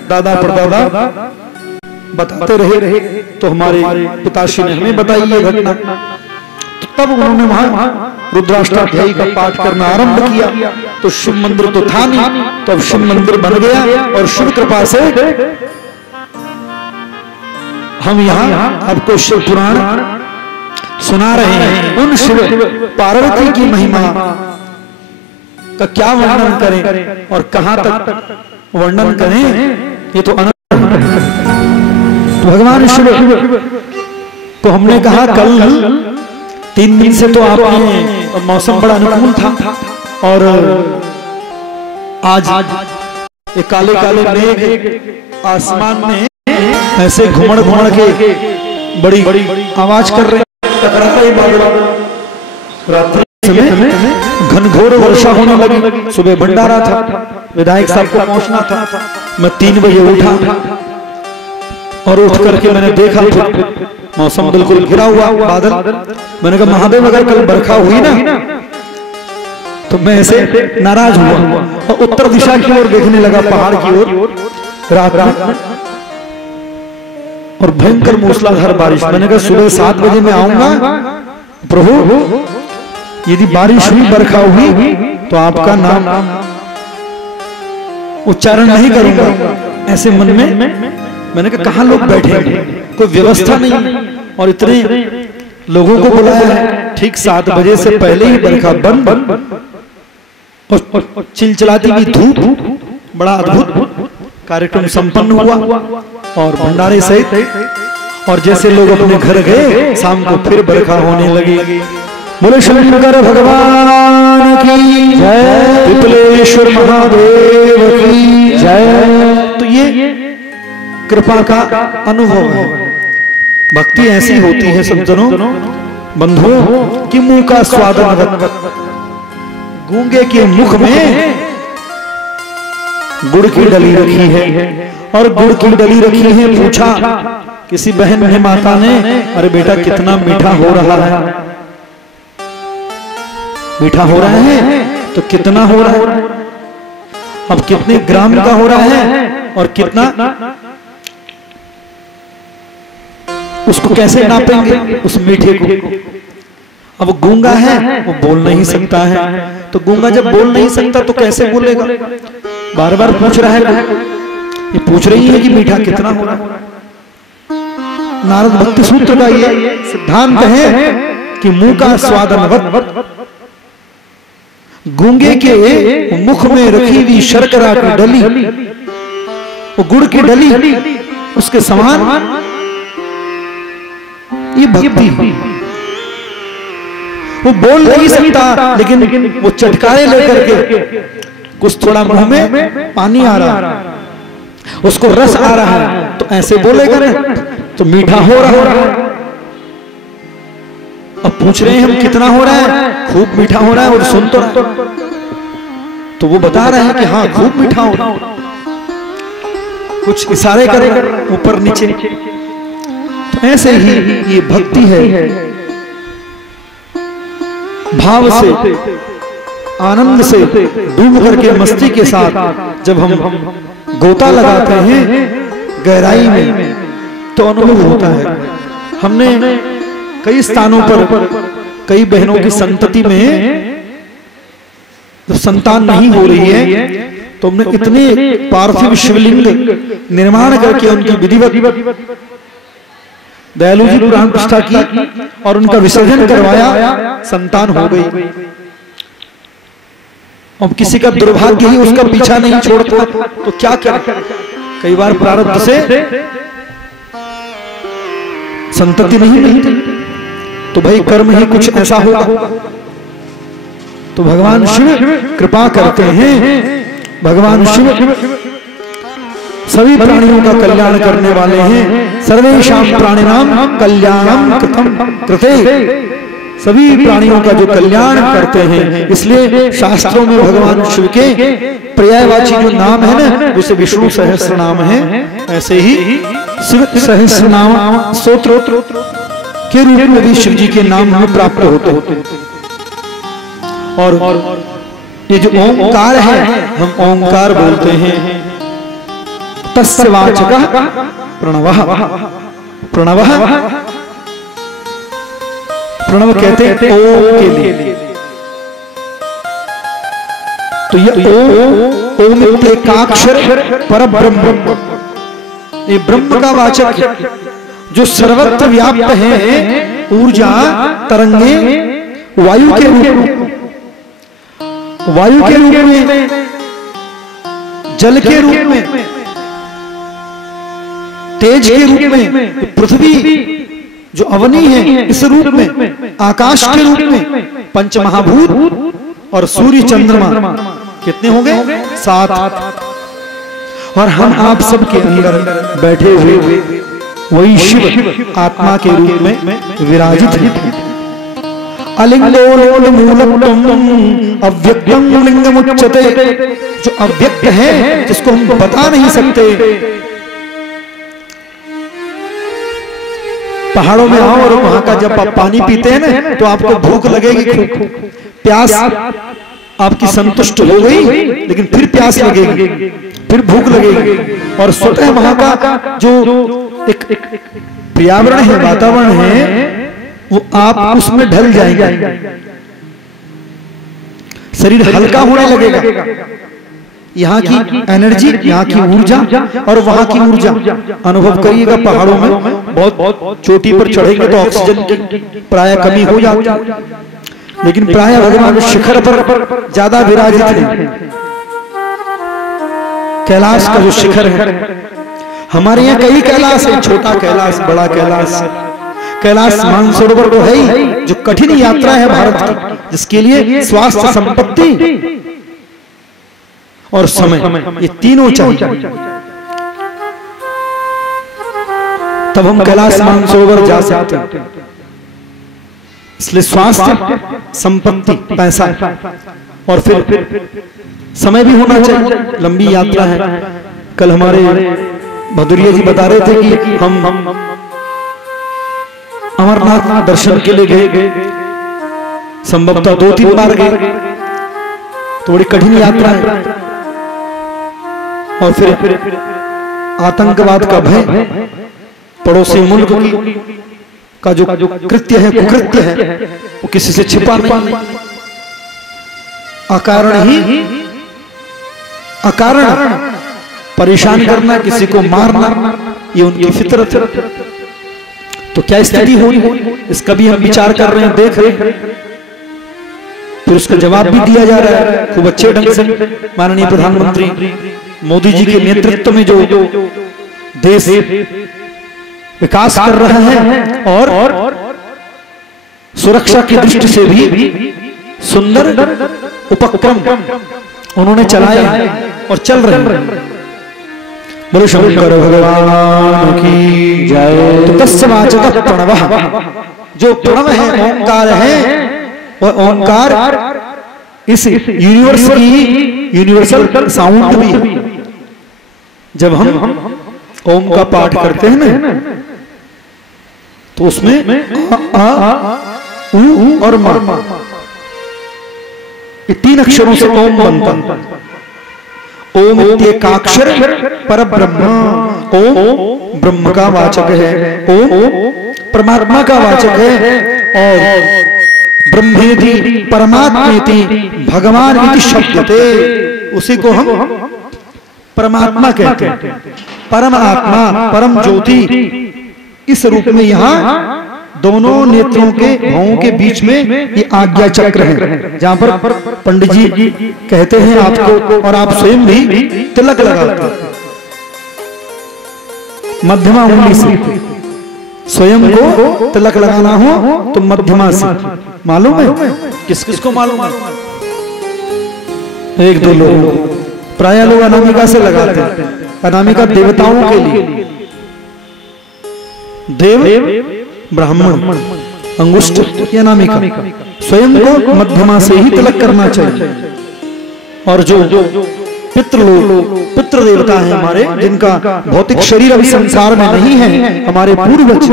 दादा परदादा बताते रहे। तो हमारे पिताश्री ने हमें बताई ये घटना। तो तब उन्होंने वहां रुद्राष्टाध्यायी का पाठ करना आरंभ किया। तो शिव मंदिर तो था नहीं, तो अब शिव मंदिर बन गया, और शिव कृपा से हम यहाँ आपको शिव पुराण सुना रहे हैं। उन शिव पार्वती की महिमा का क्या वर्णन करें और कहां तक वर्णन करें, ये तो अनंत है। तो भगवान शिव को हमने कहा कल 3 दिन से तो आपने मौसम बड़ा अनुकूल था, और आज ये काले काले मेघ आसमान में ऐसे घुमड़ घुमड़ के बड़ी आवाज कर रहे, टकराता ही बादल। रात्रि समय घनघोर वर्षा होने लगी। सुबह भंडारा था, विधायक साहब को पहुंचना था। मैं 3 बजे उठा, और उठ करके मैंने देखा मौसम बिल्कुल घिरा हुआ बादल। मैंने कहा महादेव अगर कल बरखा हुई ना तो मैं ऐसे नाराज हुआ, और उत्तर दिशा की ओर देखने लगा, पहाड़ की ओर रात में, और भयंकर मूसलाधार बारिश। मैंने कहा सुबह 7 बजे मैं आऊंगा प्रभु, यदि बारिश हुई, बरखा हुई, तो आपका नाम उच्चारण नहीं करूंगा। ऐसे मन में मैंने कहा कहाँ लोग बैठे हैं, कोई व्यवस्था नहीं, और इतने लोगों को बुलाया है। ठीक 7 बजे से पहले ही बरखा बंद और चिलचिलाती हुई धूप, बड़ा अद्भुत कार्यक्रम संपन्न हुआ और भंडारे सहित। और जैसे लोग अपने घर गए, शाम को फिर बरखा होने लगी। बोले शंकर भगवान की जय, पिपलेश्वर महादेव की जय। तो ये कृपा का अनुभव है। भक्ति ऐसी होती है सज्जनों, बंधुओं, कि मुंह का स्वाद गूंगे के मुख में गुड़ की डली रखी है, और गुड़ की डली रखी है। पूछा किसी बहन ने, माता ने, अरे बेटा कितना मीठा हो रहा है? मीठा हो रहा है तो कितना हो रहा है? अब कितने ग्राम का हो रहा है और कितना, उसको कैसे नापेंगे उस मीठे को? अब गूंगा है, वो बोल नहीं सकता है, तो गूंगा जब बोल नहीं सकता तो कैसे बोलेगा? बार बार पूछ रहा है, ये पूछ रही है कि मीठा कितना हो रहा है। नारद भक्ति सूत्र का ये सिद्धांत है कि मुंह का स्वाद अनवत, गूंगे के मुख में रखी हुई शर्करा की डली, वो गुड़ की डली, उसके समान ये भक्ति। वो बोल नहीं सकता, लेकिन वो चटकारे लेकर के कुछ थोड़ा मुंह में पानी आ रहा है, उसको रस आ रहा है, तो ऐसे बोलेगा ना, तो मीठा हो रहा है। अब पूछ रहे हैं हम कितना हो रहा है? खूब मीठा हो रहा है, और सुन तो रहा, तो वो बता रहे हैं कि हाँ खूब मीठा हो रहा है। कुछ इशारे करेगा ऊपर नीचे। तो ऐसे ही ये भक्ति है, भाव से, आनंद से डूब करके, मस्ती के साथ जब हम गोता लगाते हैं गहराई में, तो अनुभव होता है। हमने कई स्थानों पर, कई बहनों की संतति में जब संतान नहीं हो रही है, तो हमने इतने पार्थिव शिवलिंग निर्माण करके उनकी विधिवत दयालु जी प्राण प्रतिष्ठा की और उनका विसर्जन करवाया, संतान हो गई। अब किसी का दुर्भाग्य ही उसका पीछा नहीं छोड़ता, तो क्या करे? कई बार प्रारब्ध से संतति नहीं मिलती, तो भाई कर्म ही कुछ ऐसा होगा। तो भगवान शिव कृपा करते हैं। भगवान शिव सभी प्राणियों का कल्याण करने वाले हैं। सर्वेषां प्राणिनां कल्याणं कृतं कृते, सभी प्राणियों का जो कल्याण करते हैं। इसलिए शास्त्रों में भगवान शिव के पर्यायवाची जो नाम है ना, जैसे विष्णु सहस्त्र नाम है, ऐसे ही शिव सहस्त्र नाम स्तोत्र के रूप में भी शिव जी के नाम हमें प्राप्त होते। और ये जो ओंकार है, हम ओंकार बोलते हैं। तस्य वाचकः प्रणवः। प्रणवः, प्रणव कहते हैं ओम के लिए। तो ये ओम एकाक्षर परब्रह्म, ये ब्रह्म का वाचक है, जो सर्वत्र व्याप्त है। ऊर्जा तरंगे वायु के रूप में, वायु के रूप में, जल के रूप में, तेज के रूप में, पृथ्वी जो अवनी है इस रूप में, आकाश के रूप में, पंचमहाभूत और सूर्य चंद्रमा कितने हो गए? 7। और हम आप सब के अंदर बैठे हुए वही शिव आत्मा के रूप में विराजित है। अलिंगो मूलम अव्यक्तम लिंगमुच्यते, जो अव्यक्त है, जिसको हम बता नहीं सकते। पहाड़ों में आओ और वहां का जब आप पानी पीते हैं ना, तो आपको भूख लगेगी, प्यास आपकी संतुष्ट हो गई, लेकिन फिर प्यास लगेगी, फिर भूख लगेगी। और स्वतः वहां का जो एक पर्यावरण है, वातावरण है, वो आप उसमें ढल जाएंगे, शरीर हल्का होने लगेगा। यहाँ की एनर्जी, यहाँ की ऊर्जा और वहाँ की ऊर्जा अनुभव करिएगा। पहाड़ों में बहुत चोटी पर चढ़ेंगे तो ऑक्सीजन की प्राय कमी हो जाती है, लेकिन प्राय भगवान शिखर पर ज्यादा विराजित है। कैलाश का जो शिखर है, हमारे यहाँ कई कैलाश है, छोटा कैलाश, बड़ा कैलाश। कैलाश मानसरोवर तो है ही, जो कठिन यात्रा है भारत की, जिसके लिए स्वास्थ्य, संपत्ति और समय, ये तीनों चाहिए, तब हम कैलाश मानसरोवर जा सकते हैं। इसलिए स्वास्थ्य, संपत्ति, पैसा और फिर समय भी होना चाहिए। लंबी यात्रा है। कल हमारे भदुरिया जी बता रहे थे कि हम अमरनाथ दर्शन के लिए गए, संभवतः 2-3 बार गए, तो बड़ी कठिन यात्रा है। और फिर आतंकवाद का भय, पड़ोसी मुल्क की का जो कृत्य है, कुकृत्य है, वो किसी से छिपा नहीं। अकारण परेशान करना, किसी को मारना, ये उनकी फितरत है। तो क्या स्थिति हुई, इसका भी हम विचार कर रहे हैं, देख रहे हैं। फिर उसका जवाब भी दिया जा रहा है खूब अच्छे ढंग से। माननीय प्रधानमंत्री मोदी जी के नेतृत्व में जो देश विकास कर रहा है और सुरक्षा की दृष्टि से भी सुंदर उपक्रम उन्होंने चलाया और चल रहे हैं। बोलो शंकर भगवान की जय। तो तस्य वाचकः प्रणवः, जो प्रणव है, ओंकार है, वह ओंकार इस यूनिवर्स की यूनिवर्सल साउंड भी है। जब हम ओम का पाठ करते हैं ना, तो उसमें आ, उ और मा, ये 3 अक्षरों से ओम बनता है। ओम इत्येकाक्षर परब्रह्म, ओम ब्रह्म का वाचक है, ओम परमात्मा का वाचक है, और ब्रह्मेति परमात्मेति भगवान इति शब्दते, उसी को हम परमात्मा कहते हैं। परम आत्मा, परम ज्योति, इस रूप में यहाँ दोनों नेत्रों के भावों के बीच में ये आज्ञा चक्र है, जहां पर पंडित जी कहते हैं आपको, और आप स्वयं भी तिलक लगाते हैं मध्यमा उंगली से। स्वयं को तिलक लगाना हो तो मध्यमा से। मालूम है किस किस को मालूम है? 1-2 लोग, प्राय लोग अनामिका से लगाते हैं। अनामिका देवताओं के लिए, देव ब्राह्मण, अंगुष्ठ या अनामिका। स्वयं को मध्यमा से ही तिलक करना चाहिए। और जो पितृ देवता है हमारे, जिनका भौतिक शरीर अभी संसार में नहीं है, हमारे पूर्वज,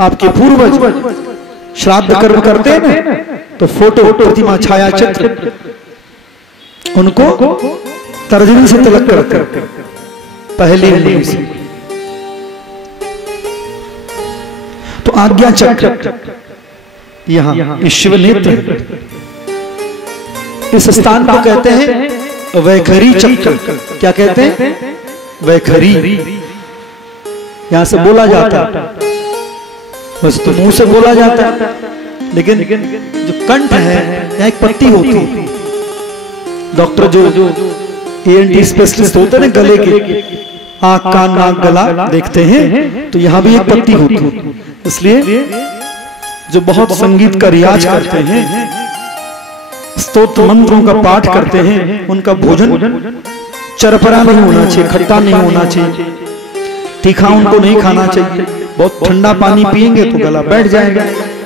आपके पूर्वज श्राद्ध कर्म करते हैं ना, तो फोटो, प्रतिमा, छाया चित्र, उनको तर्जनी से तिलक करते हैं, पहले उंगली से। तो आज्ञा चक्र यहाँ शिव नेत्र, इस स्थान को कहते हैं वैखरी चक्र। क्या कहते हैं? वैखरी। यहां से बोला जाता है, बस तो मुंह से बोला जाता है, लेकिन जो कंठ है, यहाँ एक पत्ती होती है। डॉक्टर जो ENT स्पेशलिस्ट होते हैं गले के, आंख, कान, नाक, गला देखते हैं, तो यहाँ भी एक पत्ती होती है। इसलिए जो बहुत संगीत का रियाज करते हैं, स्तोत्र मंत्रों का पाठ करते हैं, उनका भोजन चरपरा नहीं होना चाहिए, खट्टा नहीं होना चाहिए, तीखा उनको नहीं खाना चाहिए। बहुत ठंडा पानी पिएंगे तो गला बैठ जाएगा,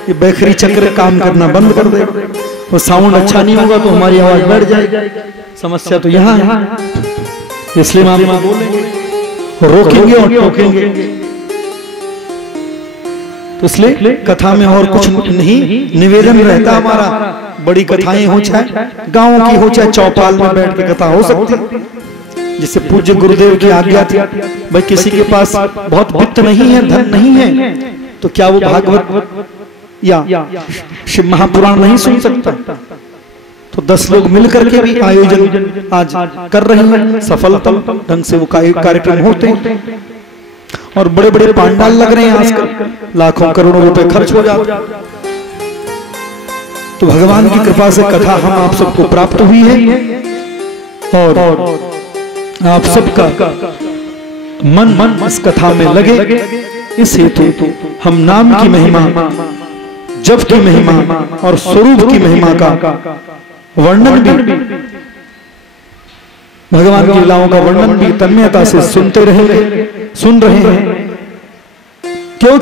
ये बैखरी चक्र काम करना बंद कर देगा। वो साउंड अच्छा नहीं होगा तो हमारी आवाज बैठ जाएगी। समस्या तो यहाँ है, इसलिए हम आप बोलेंगे, रोकेंगे और टोकेंगे। तो इसलिए कथा में और कुछ नहीं, निवेदन रहता हमारा, बड़ी कथाएं हो, चाहे गांव की हो, चाहे चौपाल में बैठ के कथा हो सकती है। जिससे पूज्य गुरुदेव की आज्ञा थी, भाई किसी के पास बहुत वित्त नहीं है, धन नहीं है, तो क्या वो भागवत या शिव महापुराण नहीं सुन सकता? तो 10 लोग मिलकर के भी आयोजन आज कर रहे हैं, सफलता ढंग से वो कार्यक्रम होते हैं और बड़े बड़े पांडाल लग रहे हैं आजकल, लाखों करोड़ों रुपए खर्च हो जाते हैं। तो भगवान की कृपा से कथा हम आप सबको प्राप्त हुई है और आप सबका मन इस कथा में लगे, इस हेतु हम नाम की महिमा, जप की महिमा और स्वरूप की महिमा का वर्णन भी, भगवान की लीलाओं का वर्णन भी तन्मयता से सुनते रहेंगे, सुन रहे हैं। क्यों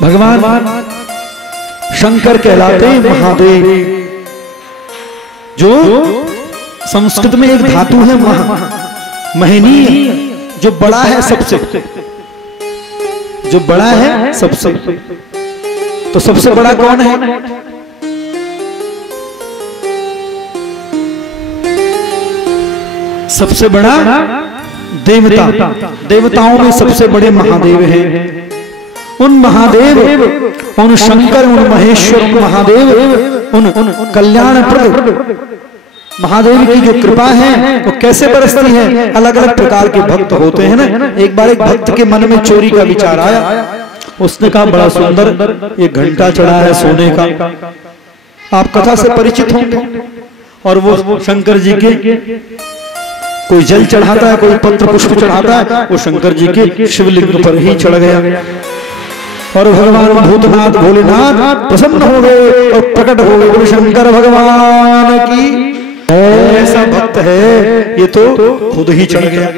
भगवान शंकर कहलाते महादेव, जो संस्कृत में एक धातु है महनीय, जो बड़ा है सबसे, जो बड़ा है सबसे। तो सबसे बड़ा कौन है? सबसे बड़ा देवता, देवताओं में सबसे बड़े महादेव हैं। उन महादेव, उन शंकर, उन महेश्वर, उन महादेव, उन कल्याणप्रद महादेव की जो कृपा है वो कैसे बरसती है? अलग अलग प्रकार के भक्त होते हैं ना। एक बार एक भक्त के मन में चोरी का विचार आया, उसने कहा बड़ा सुंदर ये घंटा चढ़ा है सोने का, आप कथा से परिचित होंगे। और वो शंकर जी के कोई जल चढ़ाता है, कोई पत्र पुष्प चढ़ाता है, वो शंकर जी के शिवलिंग पर ही चढ़ गया और भगवान भूतनाथ भोलेनाथ प्रसन्न हो गए और प्रकट हो गए। बोले शंकर भगवान की, ऐसा भक्त है ये तो खुद ही चढ़ गया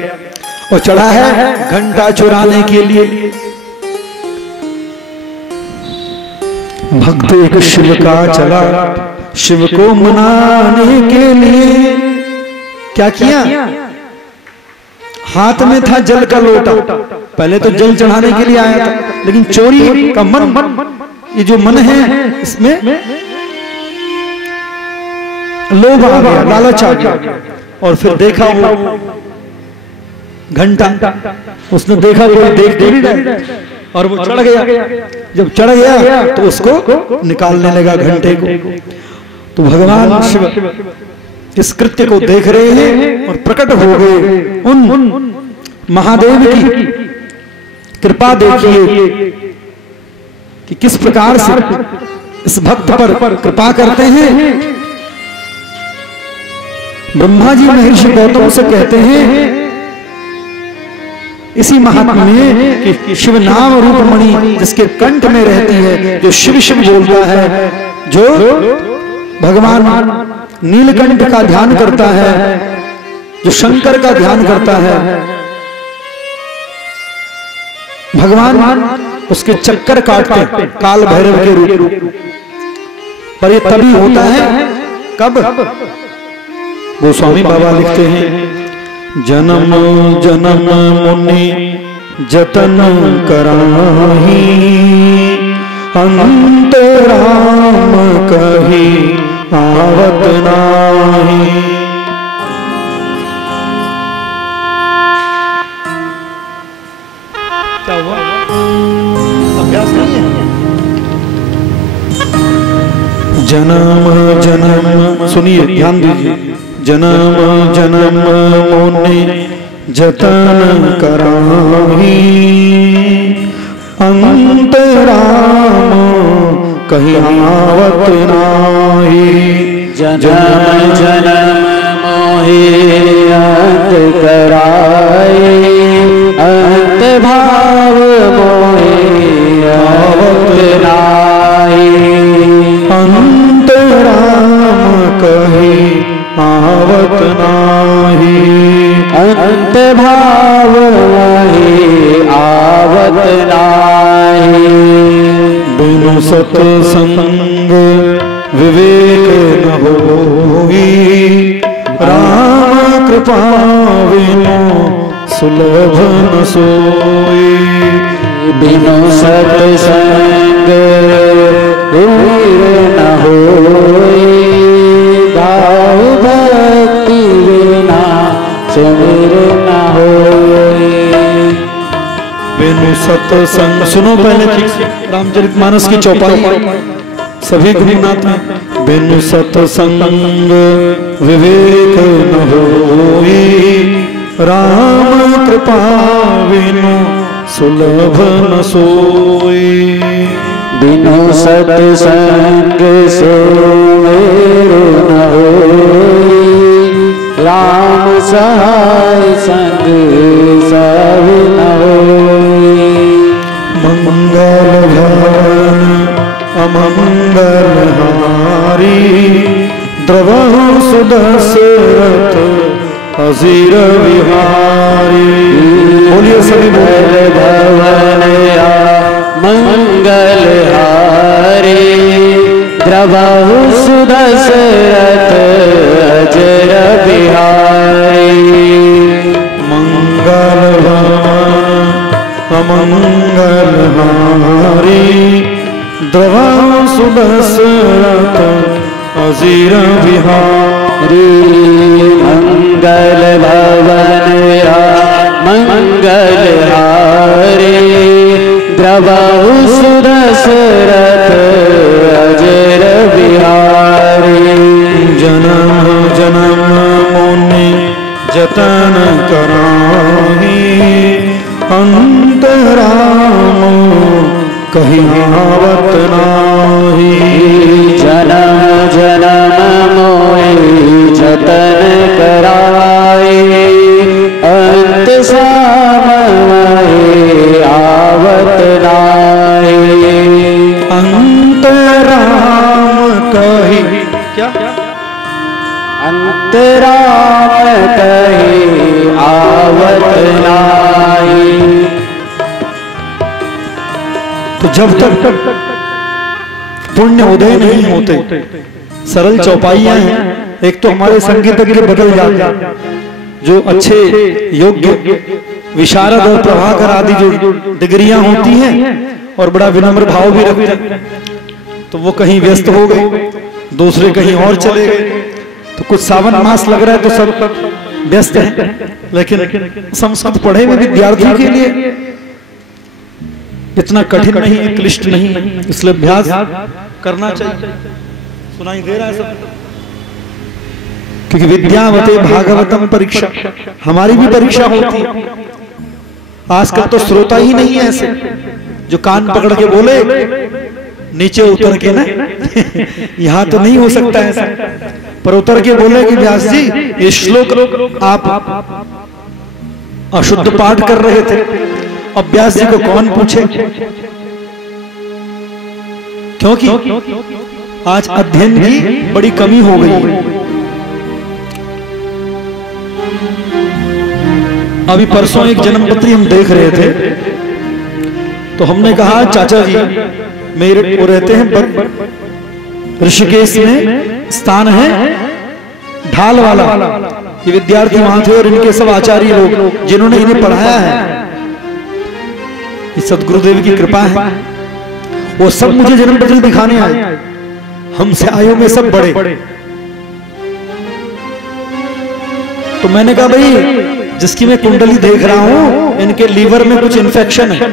और चढ़ा है घंटा चुराने के लिए। भक्त एक शिव का चला, शिव को मनाने के लिए क्या किया? हाथ में था जल का लोटा, पहले तो जल चढ़ाने के लिए आया था, लेकिन चोरी का मन, ये जो मन है इसमें लोभ आ गया, लालच आ गया। और फिर देखा वो घंटा, उसने देखा वो देखते ही रहे और वो चढ़ गया। जब चढ़ गया तो उसको निकालने लगा घंटे को। तो भगवान शिव इस कृत्य को देख रहे हैं और प्रकट हो गए। उन महादेव की कृपा देखिए कि किस प्रकार से इस भक्त पर कृपा करते हैं। ब्रह्मा जी महर्षि गौतम से कहते हैं इसी महात्म्य में कि शिव नाम रूप मणि जिसके कंठ में रहती है, जो शिव शिव बोलता है, जो भगवान नीलकंठ का ध्यान करता है, जो शंकर का ध्यान करता है, भगवान उसके चक्कर काटते काल भैरव के रूप। पर ये तभी होता है कब? गोस्वामी बाबा लिखते हैं, जन्म जन्म मुनि जतन कराही, अंत राम कही आवत नाही। क्या हुआ? अभ्यास नहीं है। जन्म जन्म, सुनिए ध्यान दीजिए, जन्म जन्म मुनि जतन कराही, अंत राम कहीं आवत नाही। जन्म जन्म मोहि अंत कराए, अंत भाव मोहि आवत नाहि। अंत राम कहीं आवत नाही, अंत भाव मोहि आवत नाहि। बिनु सत्संग विवेक न होई, राम कृपा बिनु सुलभ न सोई। बिनु सत्संग विवेक न होई, भाव भक्ति बिना सुमिर न होई। बिनु सत्संग, सुनो पहले ठीक से, रामचरितमानस की चौपाई सभी गुरुनाथ में बिनु सतसंग विवेक न होई, राम कृपा बिनु सुलभ न सोई। बिनु सतसंग सुमेरु न होई, राम सहाय संग सब न होई। मंगल भवन अमंगल हारी, द्रवहु सुदशरथ अजीर विहारी। बोलिए सभी भवन मंगल हारी, द्रवहु सुदशरथ अजर बिहारी। मंगल भवन अमंगल हारी, द्रवहु सुदशरथ अजीर बिहारी। मंगल भवन मंगल हारी, द्रवहु सुदशरथ अजर बिहारी। जन्म जन्म मुनि जतन कराही, अंत राम कहीं आवत नाही। जन्म जन्म मोहि जतन कराई, अंत समय आवत नाही। अंत राम कहीं क्या अंत राम कहीं आवत नाही। तो जब तक पुण्य उदय नहीं होते, सरल चौपाइयां हैं। एक तो हमारे संगीतज्ञ बदल जाते हैं, जो अच्छे योग्य विशारद और प्रभाकर आदि जो डिग्रियां होती हैं और बड़ा विनम्र भाव भी रखते हैं, तो वो कहीं व्यस्त हो गए, दूसरे कहीं और चले गए। तो कुछ सावन मास लग रहा है तो सब व्यस्त हैं, लेकिन संस्कृत पढ़े हुए विद्यार्थी के लिए इतना कठिन नहीं है, क्लिष्ट नहीं है, इसलिए अभ्यास करना चाहिए। सुनाई दे रहा है सब? क्योंकि विद्यावते भागवतम परीक्षा, हमारी भी परीक्षा होती है। आजकल तो श्रोता ही नहीं है ऐसे जो कान पकड़ के बोले नीचे उतर के ना यहां तो नहीं हो सकता है ऐसा, पर उतर के बोले कि व्यास जी ये श्लोक आप अशुद्ध पाठ कर रहे थे, अब व्यास जी को कौन पूछे? क्योंकि आज अध्ययन की बड़ी कमी हो गई है। अभी परसों एक जन्मपत्री हम देख रहे थे, तो हमने कहा चाचा जी मेरे वो रहते हैं ऋषिकेश में स्थान है ढाल वाला, ये विद्यार्थी वहां थे और इनके सब आचार्य लोग जिन्होंने इन्हें पढ़ाया है, ये सदगुरुदेव की कृपा है। वो सब मुझे जन्मपत्री दिखाने आए, हमसे आयु में सब बड़े। तो मैंने कहा भाई जिसकी मैं कुंडली देख रहा हूं इनके लीवर में कुछ इन्फेक्शन है।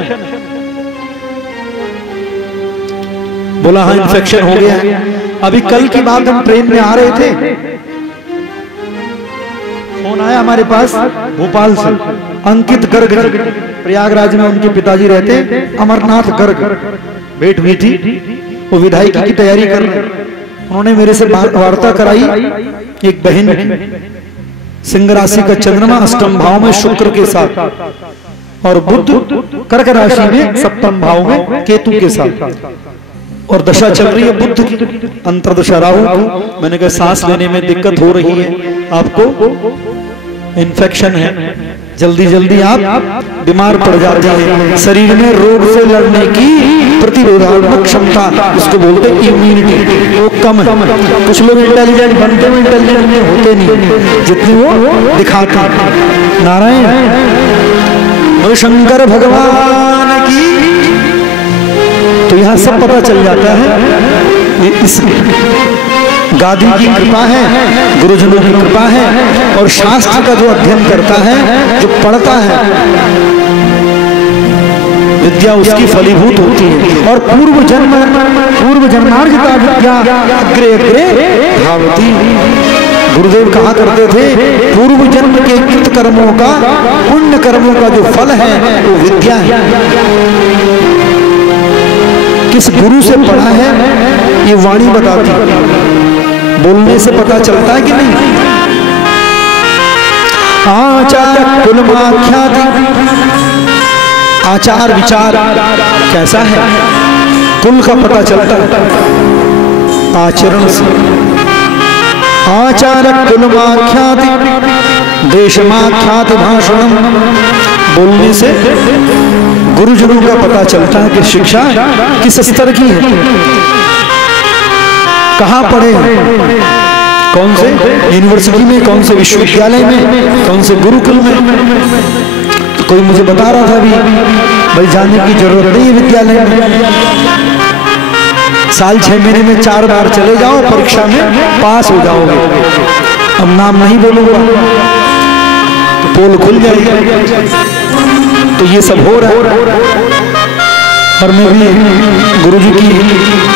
बोला हाँ इन्फेक्शन हो गया है। अभी कल की बात, हम ट्रेन में आ रहे थे, फोन आया हमारे पास भोपाल से, अंकित गर्ग, प्रयागराज में उनके पिताजी रहते, अमरनाथ गर्ग, भेंट हुई थी, वो विधायकी की तैयारी कर रहे। उन्होंने मेरे से वार्ता कराई, एक बहन की, सिंह राशि का चंद्रमा अष्टम भाव में शुक्र के साथ और बुध कर्क राशि में सप्तम भाव में केतु के साथ, और दशा चल रही है बुध की, अंतर्दशा राहु। मैंने कहा सांस लेने में दिक्कत हो रही है, आपको इन्फेक्शन है, जल्दी जल्दी आप बीमार पड़ जाते हैं। शरीर में रोग से लड़ने की प्रतिरोधात्मक क्षमता, उसको बोलते हैं इम्यूनिटी, वो कम है। कुछ लोग इंटेलिजेंट बनते हैं, इंटेलिजेंट में होते नहीं जितनी वो दिखाते हैं। नारायण शंकर भगवान की। तो यहां सब पता चल जाता है, ये इस गादी की कृपा है, गुरुजनों की कृपा है, और शास्त्र का जो अध्ययन करता है, जो पढ़ता है, विद्या उसकी फलीभूत होती है। और पूर्व जन्म पूर्व जन्मार्जिता विद्या अग्रे अग्रे धावती। गुरुदेव कहा करते थे पूर्व जन्म के कृत कर्मों का, पुण्य कर्मों का जो फल है वो विद्या है। किस गुरु से पढ़ा है ये वाणी बताती, बोलने से पता चलता है कि नहीं। आचार कुलमाख्याति, आचार विचार कैसा है कुल का पता चलता है आचरण से। आचार कुलमाख्याति देशमाख्याति भाषणम, बोलने से गुरुजनों का पता चलता है कि शिक्षा किस स्तर की है, कहाँ पढ़े हैं, कौन से यूनिवर्सिटी में, कौन से विश्वविद्यालय में, कौन से गुरुकुल में। तो कोई मुझे बता रहा था भाई जाने की जरूरत नहीं है विद्यालय में, साल 6 महीने में 4 बार चले जाओ, परीक्षा में पास हो जाओगे। अब नाम नहीं बोलूंगा तो पोल खुल जाएगी। तो ये सब हो रहा है। और मैं भी गुरुजी की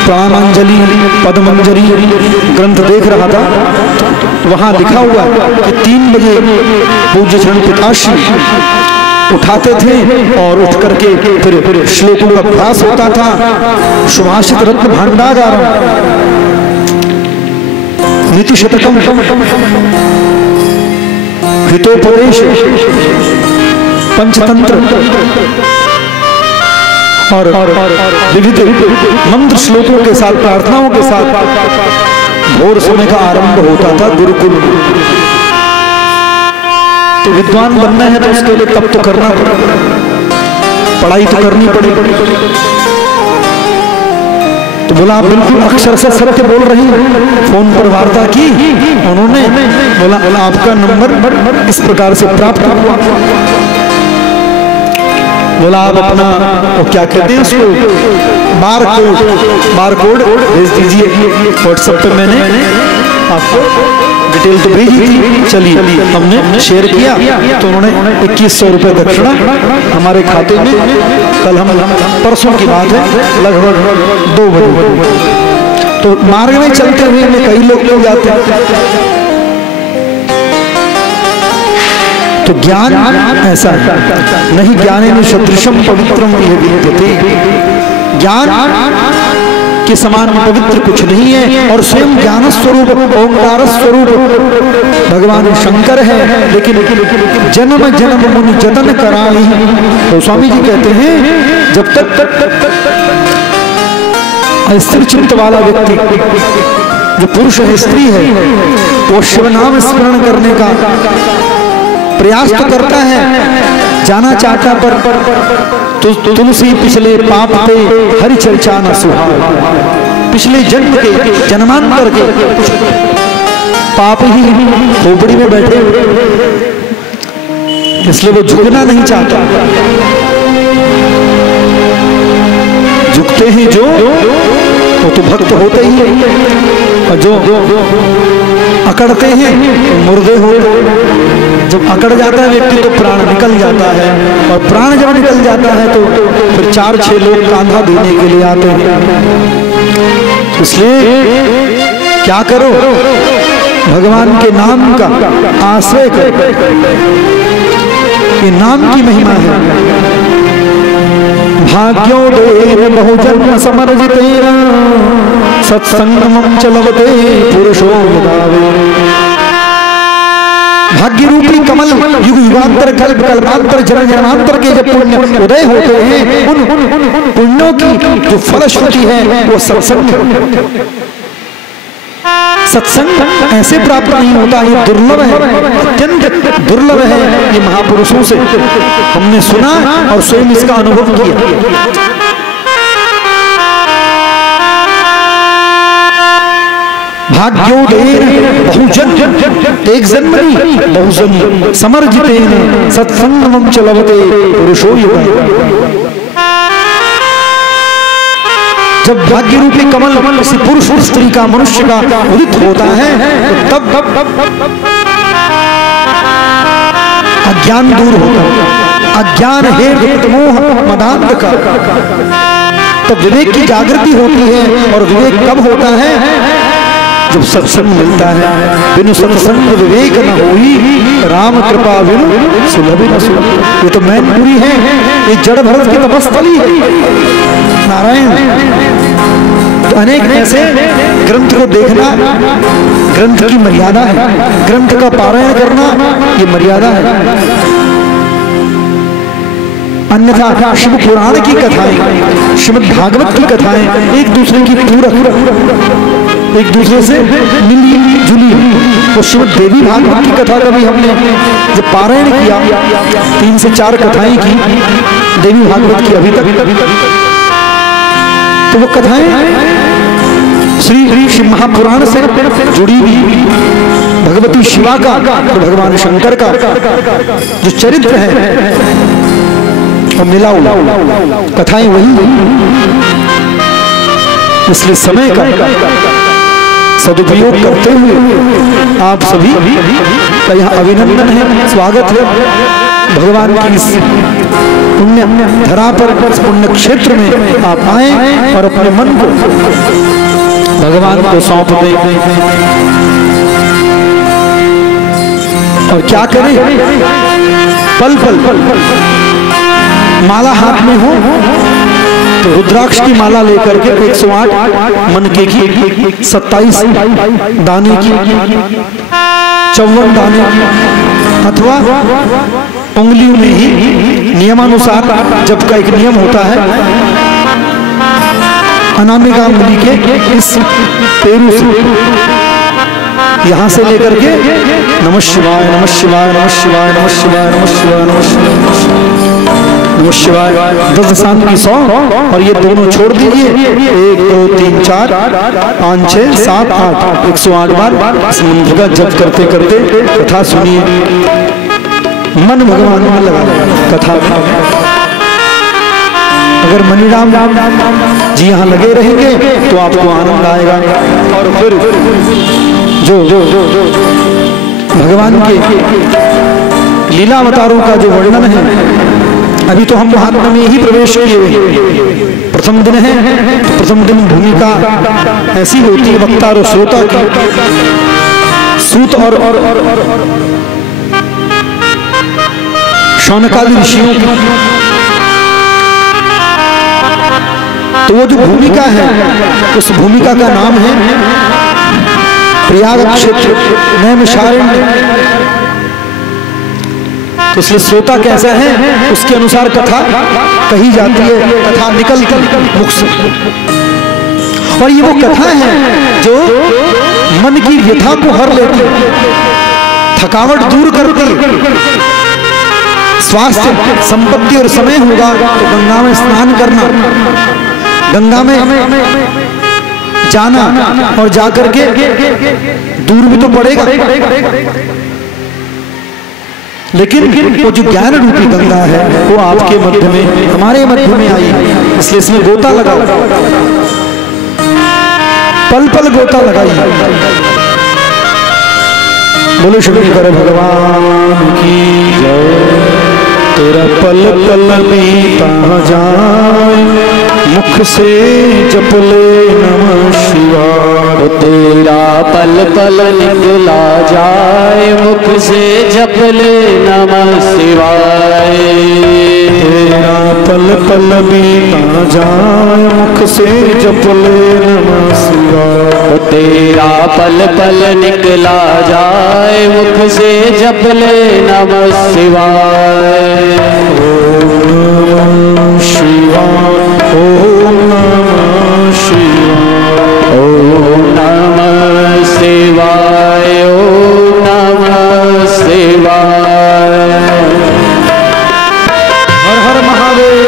प्राणांजलि पद्मंजलि ग्रंथ देख रहा था, वहां लिखा हुआ कि 3 बजे पूज्य चरण पिताश्री उठाते थे और उठ करके फिर श्लोकों का अभ्यास होता था। सुभाषित रत्न भांडागार, नीति शतकम, हितोपदेश, पंचतंत्र और विविध मंत्र श्लोकों के साथ, प्रार्थनाओं के साथ भोर समय का आरंभ होता था गुरुकुल। तो विद्वान बनना है तो उसके लिए तब तो करना पड़ेगा, पढ़ाई तो करनी पड़ेगी। तो बोला आप बिल्कुल अक्षर से सत्य बोल रही हैं। फोन पर वार्ता की उन्होंने, बोला आपका नंबर इस प्रकार से प्राप्त हुआ। बोला आप अपना वो क्या कहते हैं उसको, बार कोड भेज दीजिए व्हाट्सएप पे। मैंने आपको डिटेल तो भेजी थी, चलिए हमने शेयर किया। तो उन्होंने 2100 रुपये दक्षिणा हमारे खाते में, कल हम परसों की बात है लगभग 2 बजे। तो मार्ग में चलते हुए में कई लोग जाते हैं। तो ज्ञान ऐसा है, नहीं ज्ञानेन सदृशम पवित्रम ये विद्यते, ज्ञान के समान पवित्र कुछ नहीं है। और स्वयं ज्ञान स्वरूप ओंकार स्वरूप भगवान शंकर है। लेकिन जन्म जन्म मुनि जतन कराई, तो स्वामी जी कहते हैं जब तक स्थिर चित्त वाला व्यक्ति, जो पुरुष है स्त्री है, वो शिव नाम स्मरण करने का प्रयास तो करता है, जाना चाहता पर तो तुलसी पिछले पाप पे हरि चर्चा न सुहाए। पिछले जन्म के जन्मांतर के पाप ही खोपड़ी में बैठे हुए, इसलिए वो झुकना नहीं चाहता। झुकते ही जो वो तो भक्त होते ही है, और जो अकड़ते हैं मुर्दे हो। जब अकड़ जाता है व्यक्ति तो प्राण निकल जाता है, और प्राण जब निकल जाता है तो फिर 4-6 लोग कांधा देने के लिए आते हैं। इसलिए क्या करो, भगवान के नाम का आश्रय करो, ये नाम की महिमा है। भाग्योदय बहुजन्म समर्जितेन सत्संगमं चलवते पुरुषो यदावे। भाग्य रूपी कमल युग युगांतर कल्प कल्पांतर जन्म जन्मांतर के जब पुण्य उदय होते हैं, उन पुण्यों की जो फलश्रुति है वो सत्संग। सत्संग ऐसे प्राप्त नहीं होता, ये दुर्लभ है, अत्यंत दुर्लभ है। ये महापुरुषों से हमने सुना और स्वयं इसका अनुभव किया। भाग्योदय बहुजन, एक जन्म नहीं बहुजन, समर्जितेन सत्संगमं च लभते पुरुषो युगा। जब भाग्य रूपी कमल किसी पुरुष और स्त्री का, मनुष्य का उदित होता है तो तब अज्ञान दूर होता है। अज्ञान हेतु मोह मदांध का तब विवेक की जागृति होती है। और विवेक कब होता है? जब सत्संग मिलता है। बिनु सत्संग विवेक न होई, राम कृपा बिनु सुलभ न सुलभ। ये तो मैनपुरी है, ये जड़ भरत की तपस्थली है नारायण। तो अनेक ऐसे ग्रंथ को देखना ग्रंथ की मर्यादा है, ग्रंथ का पारायण करना ये मर्यादा है। अन्यथा शिव पुराण की कथाएं, श्रीमद् भागवत की कथाएं एक दूसरे की पूरक, एक दूसरे से मिली जुली। तो श्रीमद् देवी भागवत की कथा का भी हमने जब पारायण किया, 3 से 4 कथाएं की देवी भागवत की अभी तक, तो वो कथाएं श्री महापुराण से जुड़ी हुई भगवती शिवा का और भगवान शंकर का जो चरित्र है और मिला कथाएं वही। इसलिए समय का सदुपयोग करते हुए आप सभी का यहाँ अभिनंदन है, स्वागत है। भगवान की इस पुण्य धरा पर, पुण्य क्षेत्र में आप आए और अपने मन को भगवान को सौंप दें। और क्या करें? पल पल माला हाथ में हो तो रुद्राक्ष की माला लेकर के 108 मनके की 27 दाने की, 54 दाने की, अथवा उंगलियों में ही नियमानुसार जब का एक नियम होता है, अनामिका उंगली के इस पेरू से यहां से लेकर के नमः शिवाय नमः शिवाय नमः शिवाय नमः शिवाय नमः शिवाय नमः शिवाय नमः शिवाय 10 शांति की 100 और ये दोनों छोड़ दीजिए। 1 2 3 4 5 6 7 8 108 बार इस मंत्र का जप करते करते कथा सुनिए, मन भगवान में लगा कथा। अगर मनीराम जी यहाँ लगे रहेंगे तो आपको आनंद आएगा। और फिर जो भगवान के लीला अवतारों का जो वर्णन है, अभी तो हम महात्मा में ही प्रवेश किए, प्रथम दिन है तो प्रथम दिन भूमिका ऐसी होती है वक्ता और श्रोता की। सूत और शौनकादि ऋषियों की, तो वो जो भूमिका है उस भूमिका का नाम है प्रयाग क्षेत्र नैमिषारण्य। तो इसलिए श्रोता कैसा है उसके अनुसार कथा कही जाती है, कथा निकलती मुख से। और ये वो कथा है जो मन की व्यथा को हर लेती, थकावट दूर करती। स्वास्थ्य संपत्ति और समय होगा तो गंगा में स्नान करना, गंगा में जाना और जाकर के दूर भी तो पड़ेगा, लेकिन वो जो ज्ञान रूपी गंगा है वो आपके मध्य में, हमारे मध्य में आई, इसलिए इसमें गोता लगाओ, पल पल गोता लगाइए। बोलो शंकर भगवान की जय। तेरा पल पल बीता जाए मुख से जप ले नमः शिवाय। तेरा पल पल निकला जाए मुख से जप ले नमः शिवाय। तेरा पल पल बीता जाए मुख से जप ले नमः शिवाय। तेरा पल पल निकला जाए मुख से जप ले नमः शिवाय। ओम नमः शिवाय, ओम नमः शिवाय, ओम नमः शिवाय, ओम नमः शिवाय। हर हर महादेव।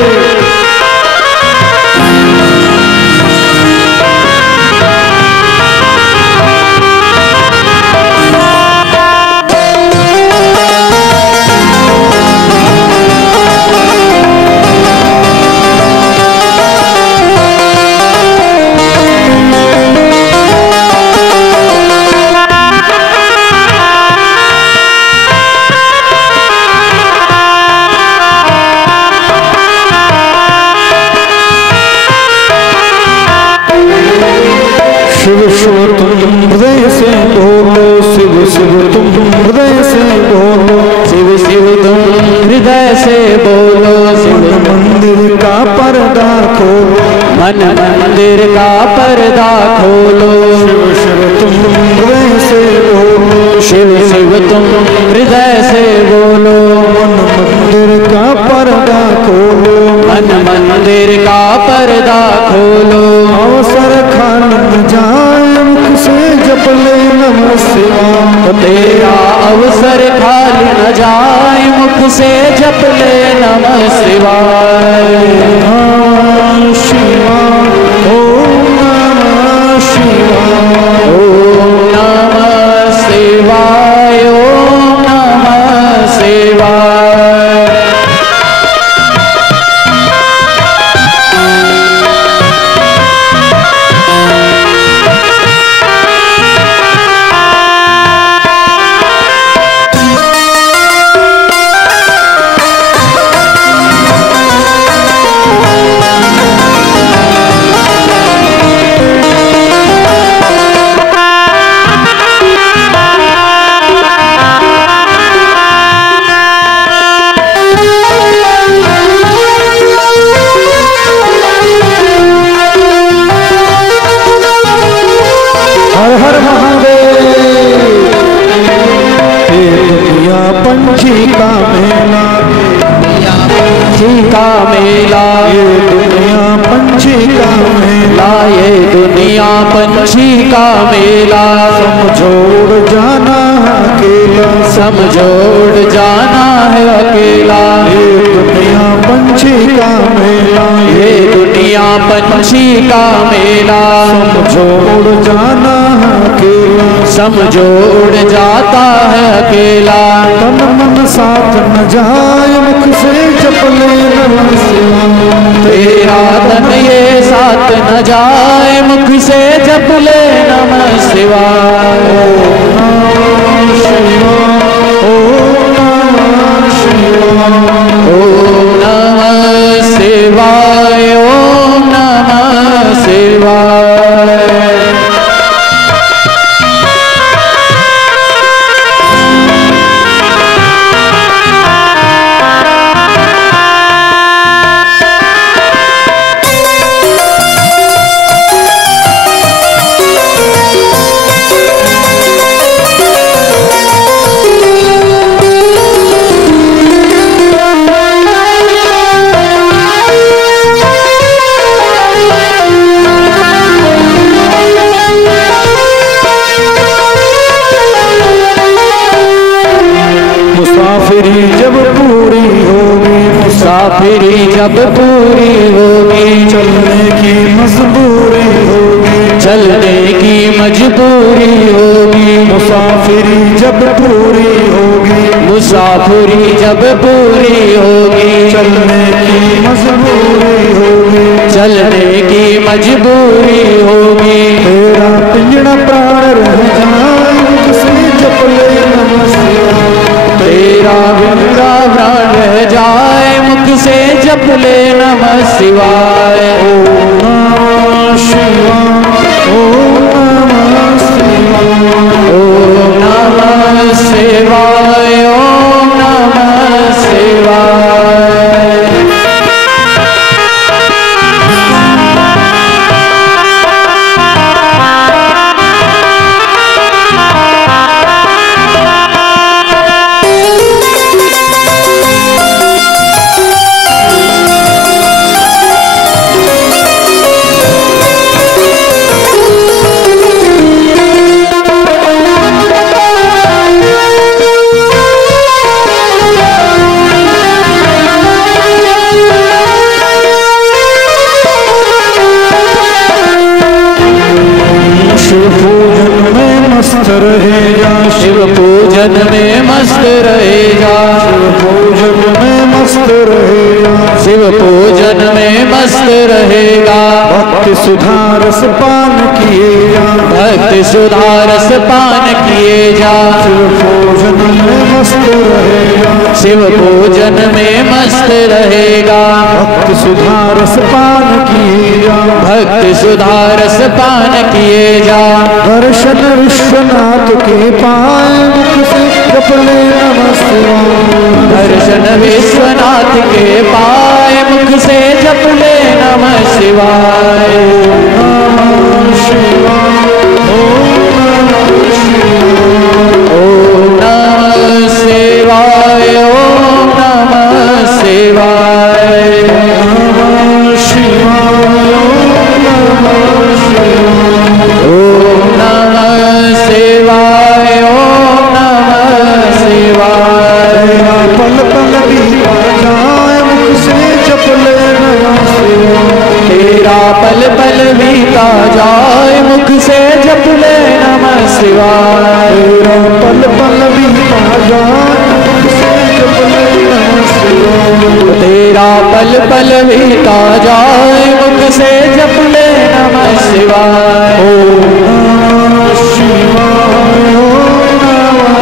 से बोलो शिव मंदिर का पर्दा खोलो, मन मंदिर का पर्दा खोलो। शिव शिव तुम हृदय से बोलो, शिव शिव तुम हृदय से बोलो। मन मंदिर का पर्दा खोलो, मन मंदिर का पर्दा खोलो। अवसर खान न जाए मुख से जप ले नमः शिवाय। तो तेरा अवसर खाली न जाए मुख से जप ले नमः शिवाय। नमः शिवाय, ओम नमः शिवाय, ओम नमः शिवाय, ओम नमः शिवाय। हर हर महादेव। ये दुनिया पंछी का मेला, पंछी का मेला, ये दुनिया पंछी का मेला, ये दुनिया पंछी का मेला। समझोड़ जाना है अकेला, समझोड़ जाना है अकेला। ये दुनिया पंछी का मेला, ये दुनिया पंछी का मेला। समझोड़ जाना है अकेला, समझोड़ जाता है अकेला। तन मन साथ न जाए मुख से जप ले नमः शिवाय। तेरा तन ये साथ न जाए मुख से जप ले नमः शिवाय। नमः शिवाय, ओम नमः शिवाय, ओम नमः शिवाय, ओम नमः शिवाय। मुसाफिरी जब पूरी होगी, मुसाफिरी जब पूरी होगी, चलने की मजबूरी होगी, चलने की मजबूरी होगी। मुसाफिरी जब पूरी होगी, मुसाफिरी जब पूरी होगी, चलने की मजबूरी होगी, चलने की मजबूरी होगी। तेरा पिंजड़ा प्राण रह जाए मुझसे जप ले नमः शिवाय। तेरा बिंदा प्राण रह जाए मुख से जप ले नमः शिवाय। ओम नमः शिवाय, ओम नमः शिवाय, ओम नमः शिवाय, ओम नमः शिवाय। रहेगा, शिव पूजन में मस्त रहेगा, शिव पूजन में मस्त रहेगा, शिव पूजन में मस्त रहेगा। भक्ति सुधारस पान किए जा, भक्ति सुधारस पान किए जा, शिव पूजन में मस्त रहेगा, शिव पूजन में मस्त रहेगा। भक्ति सुधारस पान किए जा, भक्ति सुधारस पान किए जा। दर्शन विश्वनाथ के पाए मुख से जपले नमः शिवाय। दर्शन विश्वनाथ के पाए मुख से जपले नमः शिवाय। नमः शिवाय। ओम नमः शिवाय। ओम नमः शिवाय। नमः शिवाय। ओम नमः शिवाय। ओम नमः शिवाय। पल पल बीता जाए मुख से जपले नमः शिवाय। तेरा पल पल बीता जाए मुख से जपले नमः शिवाय। तेरा पल पल बीता जाए मुख से जपले नमः शिवाय। तेरा पल पल बीता जाए मुख से जपले नमः शिवाय। ओम नमः शिवाय। ओम नमः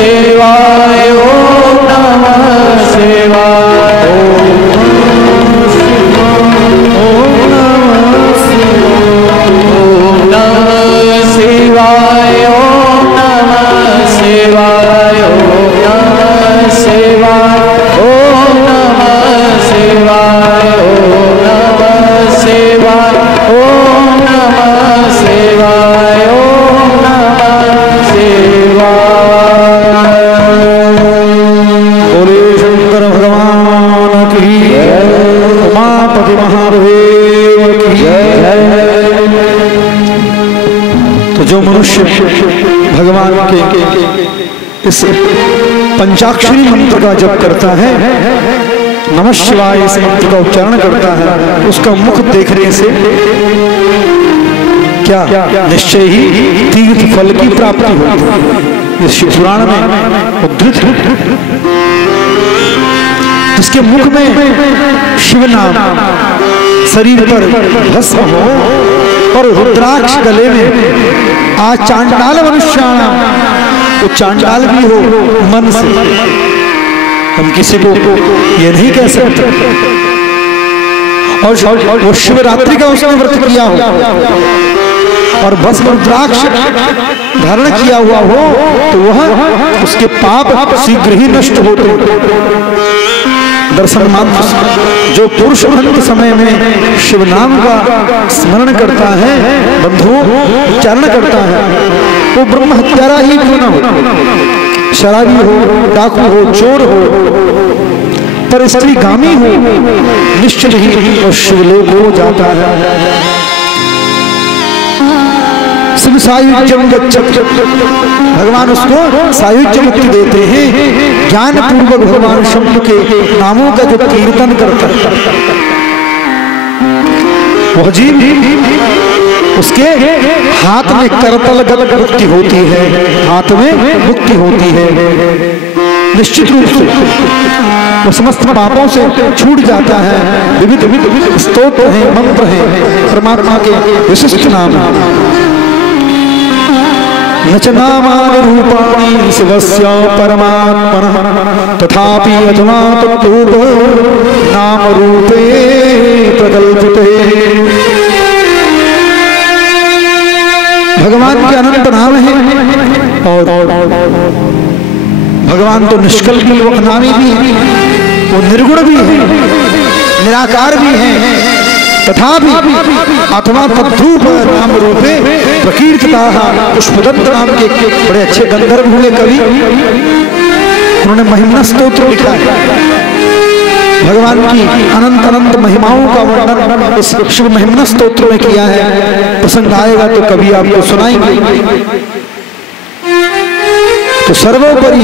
शिवाय। ओम नमः शिवाय। ओम नमः शिवाय। ओम नमः शिवाय। ओम नमः शिवाय। ओम नमः शिवाय। ओम नमः शिवाय। ओम नमः शिवाय। ओम नमः शिवाय। ओम नमः शिवाय। ओम नमः शिवाय। बोले शंकर भगवान की उमापति महादेव की तो जो मनुष्य भगवान के इस पंचाक्षरी मंत्र का जप करता है, नमः शिवाय इस मंत्र का उच्चारण करता है, उसका मुख देखने से क्या निश्चय ही तीर्थ फल की प्राप्ति होती है। इस शिव पुराण में उद्धृत है। जिसके मुख में शिव नाम, शरीर पर भस्म हो और रुद्राक्ष गले में आज चांडाल मनुष्याणाम, वो चांडाल भी हो मन से, हम किसी को ये नहीं कह सकते। और वो शिवरात्रि का उसने व्रत किया हो और भस्म रुद्राक्ष धारण किया हुआ हो तो वह उसके पाप शीघ्र ही नष्ट होते। दर्शन मात्र जो पुरुष अंत समय में शिव नाम का स्मरण करता है, बंधुओं उच्चारण करता है, वो ब्रह्म हत्यारा ही क्यों न हो, शराबी हो, डाकू हो, चोर हो, पर स्त्री गामी हो, निश्चित ही वो शिवलोक हो जाता है। शिव सायुज्यम गच्छति, भगवान उसको सायुज्य मुक्ति देते हैं। ज्ञान पूर्वक भगवान शंभु के नामों का जो कीर्तन करता है, वह जीव उसके हाथ में करतल गल मुक्ति होती है, हाथ में मुक्ति होती है। निश्चित रूप से वो समस्त पापों से छूट जाता है। विविध स्तोत्र हैं, मंत्र हैं, परमात्मा के विशिष्ट नाम हैं। न च नामानि रूपाणि शिवस्य परमात्मनः तथापि अथवा तत्रूप नाम रूपे प्रकल्पिते। भगवान के अनंत नाम है और भगवान तो निष्कल भी, वो अनामी भी है, वो निर्गुण भी है, निराकार भी है। तथापि अथवा तद्रूप नाम रूपे प्रकीर्तिताः। पुष्पदंत नाम के बड़े अच्छे गंधर्व हुए कवि, उन्होंने महिमा स्तोत्र लिखा है। भगवान की अनंत अनंत महिमाओं का वर्णन इस शिव महिमा स्तोत्र में किया है। प्रसंग आएगा तो कभी आपको सुनाएंगे। तो सर्वोपरि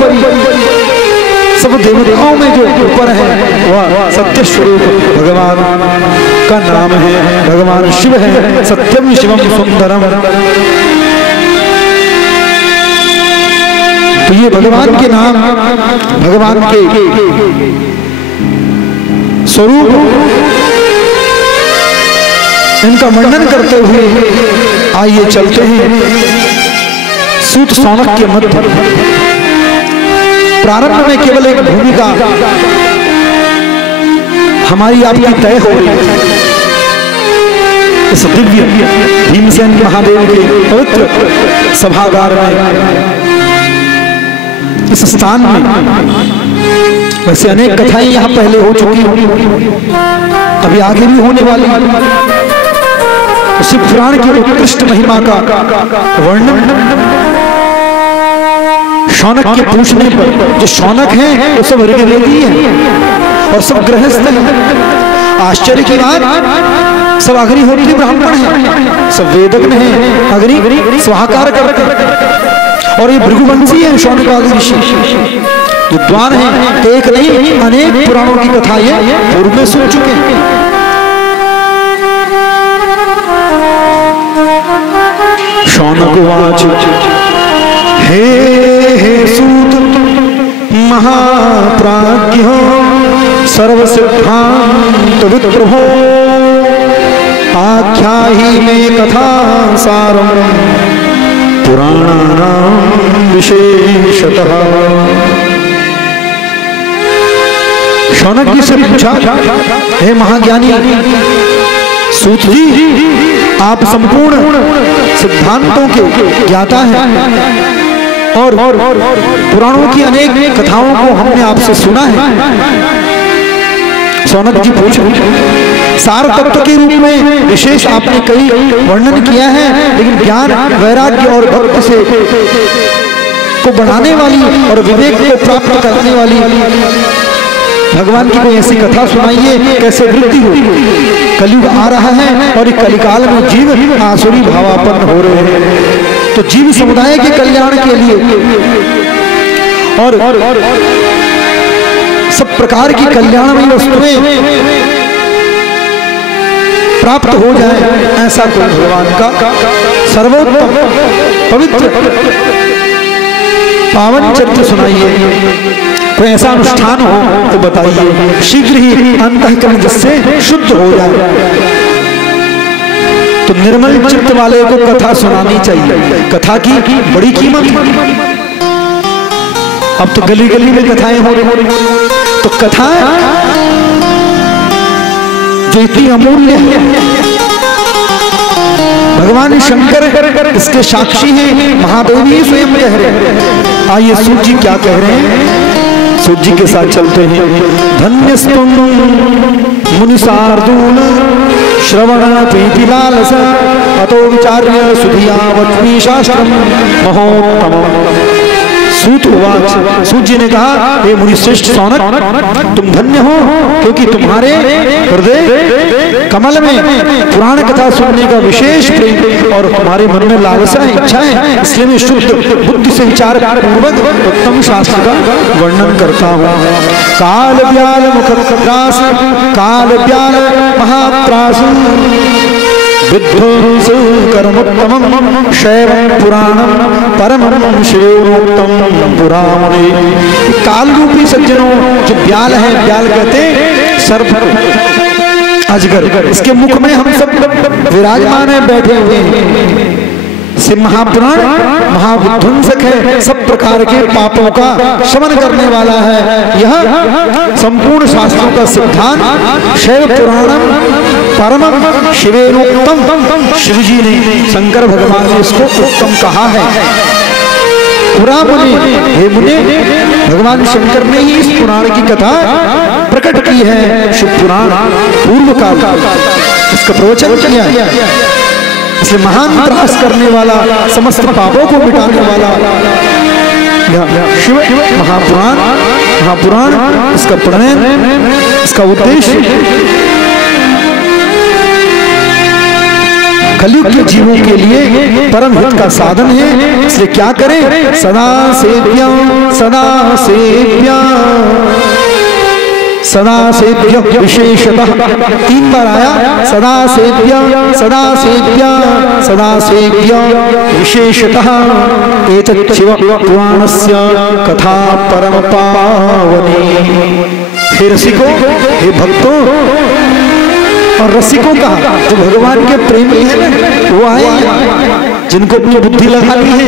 सब देवताओं में जो ऊपर है वह सत्य स्वरूप भगवान का नाम है, भगवान शिव है। सत्यम शिवम सुंदरम। तो ये भगवान के नाम, भगवान के स्वरूप, इनका वर्णन करते हुए आइए चलते हैं सूत सौनक के मध्य। प्रारंभ में केवल एक भूमिका हमारी आपकी तय हो रही है, इस दिव्य भीमसेन महादेव के पवित्र सभागार में, इस स्थान में वैसे अनेक कथाएं यहाँ पहले हो चुकी होंगी, अभी आगे भी होने वाली। तो शिव पुराण की उत्कृष्ट महिमा का वर्णन शौनक के पूछने पर, जो शौनक हैं वो सब ऋग्वेदी हैं और सब गृहस्थ हैं। आश्चर्य की बात, सब अग्निहोत्री ब्राह्मण हैं, सब वेदज्ञ हैं, अग्नि स्वाहाकार करते हैं। और ये भृगुवंशी है शौनक आदि ऋषि, विद्वान हैं, एक नहीं अनेक पुराणों की कथाएं पूर्व में सुन चुके हैं। शौनकुवाच हे सूत महाप्राज्ञो सर्वसिद्धान्त विप्रभो आख्याहि मे कथा सारम पुराणानां विशेषतः। शौनक जी से पूछा, हे महाज्ञानी सूत जी, आप संपूर्ण सिद्धांतों के ज्ञाता हैं और पुराणों की अनेक कथाओं को हमने आपसे सुना है। शौनक जी पूछे, सार तत्व के रूप में विशेष आपने कई वर्णन किया है, लेकिन ज्ञान वैराग्य और भक्ति से को बढ़ाने वाली और विवेक को प्राप्त करने वाली भगवान की कोई ऐसी कथा सुनाइए, कैसे वृद्धि हो। कलयुग आ रहा है और इस कलिकाल में जीव आसुरी भावापन्न हो रहे हैं, तो जीव समुदाय के कल्याण के लिए और सब प्रकार की कल्याणमयी वस्तुएं प्राप्त हो जाए, ऐसा कोई भगवान का सर्वोत्तम पवित्र पावन चरित्र सुनाइए। कोई ऐसा अनुष्ठान हो तो बताइए, शीघ्र ही अंतःकरण जिससे शुद्ध हो जाए। तो निर्मल चित्त वाले को कथा सुनानी चाहिए, कथा की बड़ी कीमत। अब तो गली गली में कथाएं हो रही, तो कथा जो इतनी अमूल्य है, भगवान शंकर इसके साक्षी हैं, महादेव ही स्वयं कह रहे हैं। आइए सूत जी क्या कह रहे हैं, सूत जी के साथ चलते हैं। धन्यस्तुम मुनिसार्दूल श्रवण प्रीति लालस अतो विचार्य सुधिया वच्मी शास्त्रम महोत्तम। सूत उवाच, सूत जी ने कहा, हे मुनि श्रेष्ठ शौनक, तुम धन्य हो, क्योंकि तुम्हारे हृदय कमल में पुराण कथा सुनने का विशेष प्रेम और हमारे मन में लालसा है, इच्छा है, इसलिए मैं शुद्ध बुद्धि से विचार पूर्वक उत्तम शास्त्र का वर्णन करता हूँ। काल ब्याल मुखत्रास काल ब्याल महात्रास विध्वंस कर्मोत्तमं शैवं पुराणं परमं शिवोक्तम पुराणे। काल रूपी सज्जनों, जो ब्याल है, ब्याल कहते सर्प अजगर, इसके मुख में हम सब विराजमान है, बैठे हुए हैं। से महापुराण महाविध्वंसक है, सब प्रकार के पापों का शमन करने वाला है। यह संपूर्ण शास्त्रों का सिद्धांत शैव पुराणम परमं शिवेनोक्तम, शिव जी ने, शंकर भगवान ने इसको उत्तम कहा है। पुरा मुनि, हे मुनि, भगवान शंकर ने ही इस पुराण की कथा प्रकट की है। शिव पुराण पूर्व काल इसका प्रवचन किया है, इसलिए महान त्रास करने वाला, समस्त पापों को मिटाने वाला शिव महापुराण। महापुराण इसका प्रणयन, इसका उद्देश्य कलयुग के जीवों के लिए परम हित का साधन है। इसलिए क्या करें, सदा सेव्या सदा सेव्या सदा सेव्य विशेषतः, 3 बार आया, सदा सेव्य सदा सेव्य सदा सेव्य विशेषतः एतत् शिव पुराणस्य कथा परम पावनी। हे रसिको, हे भक्तों और रसिकों का, जो भगवान के प्रेमी है वो आए, जिनको अपनी बुद्धि लगा ली है,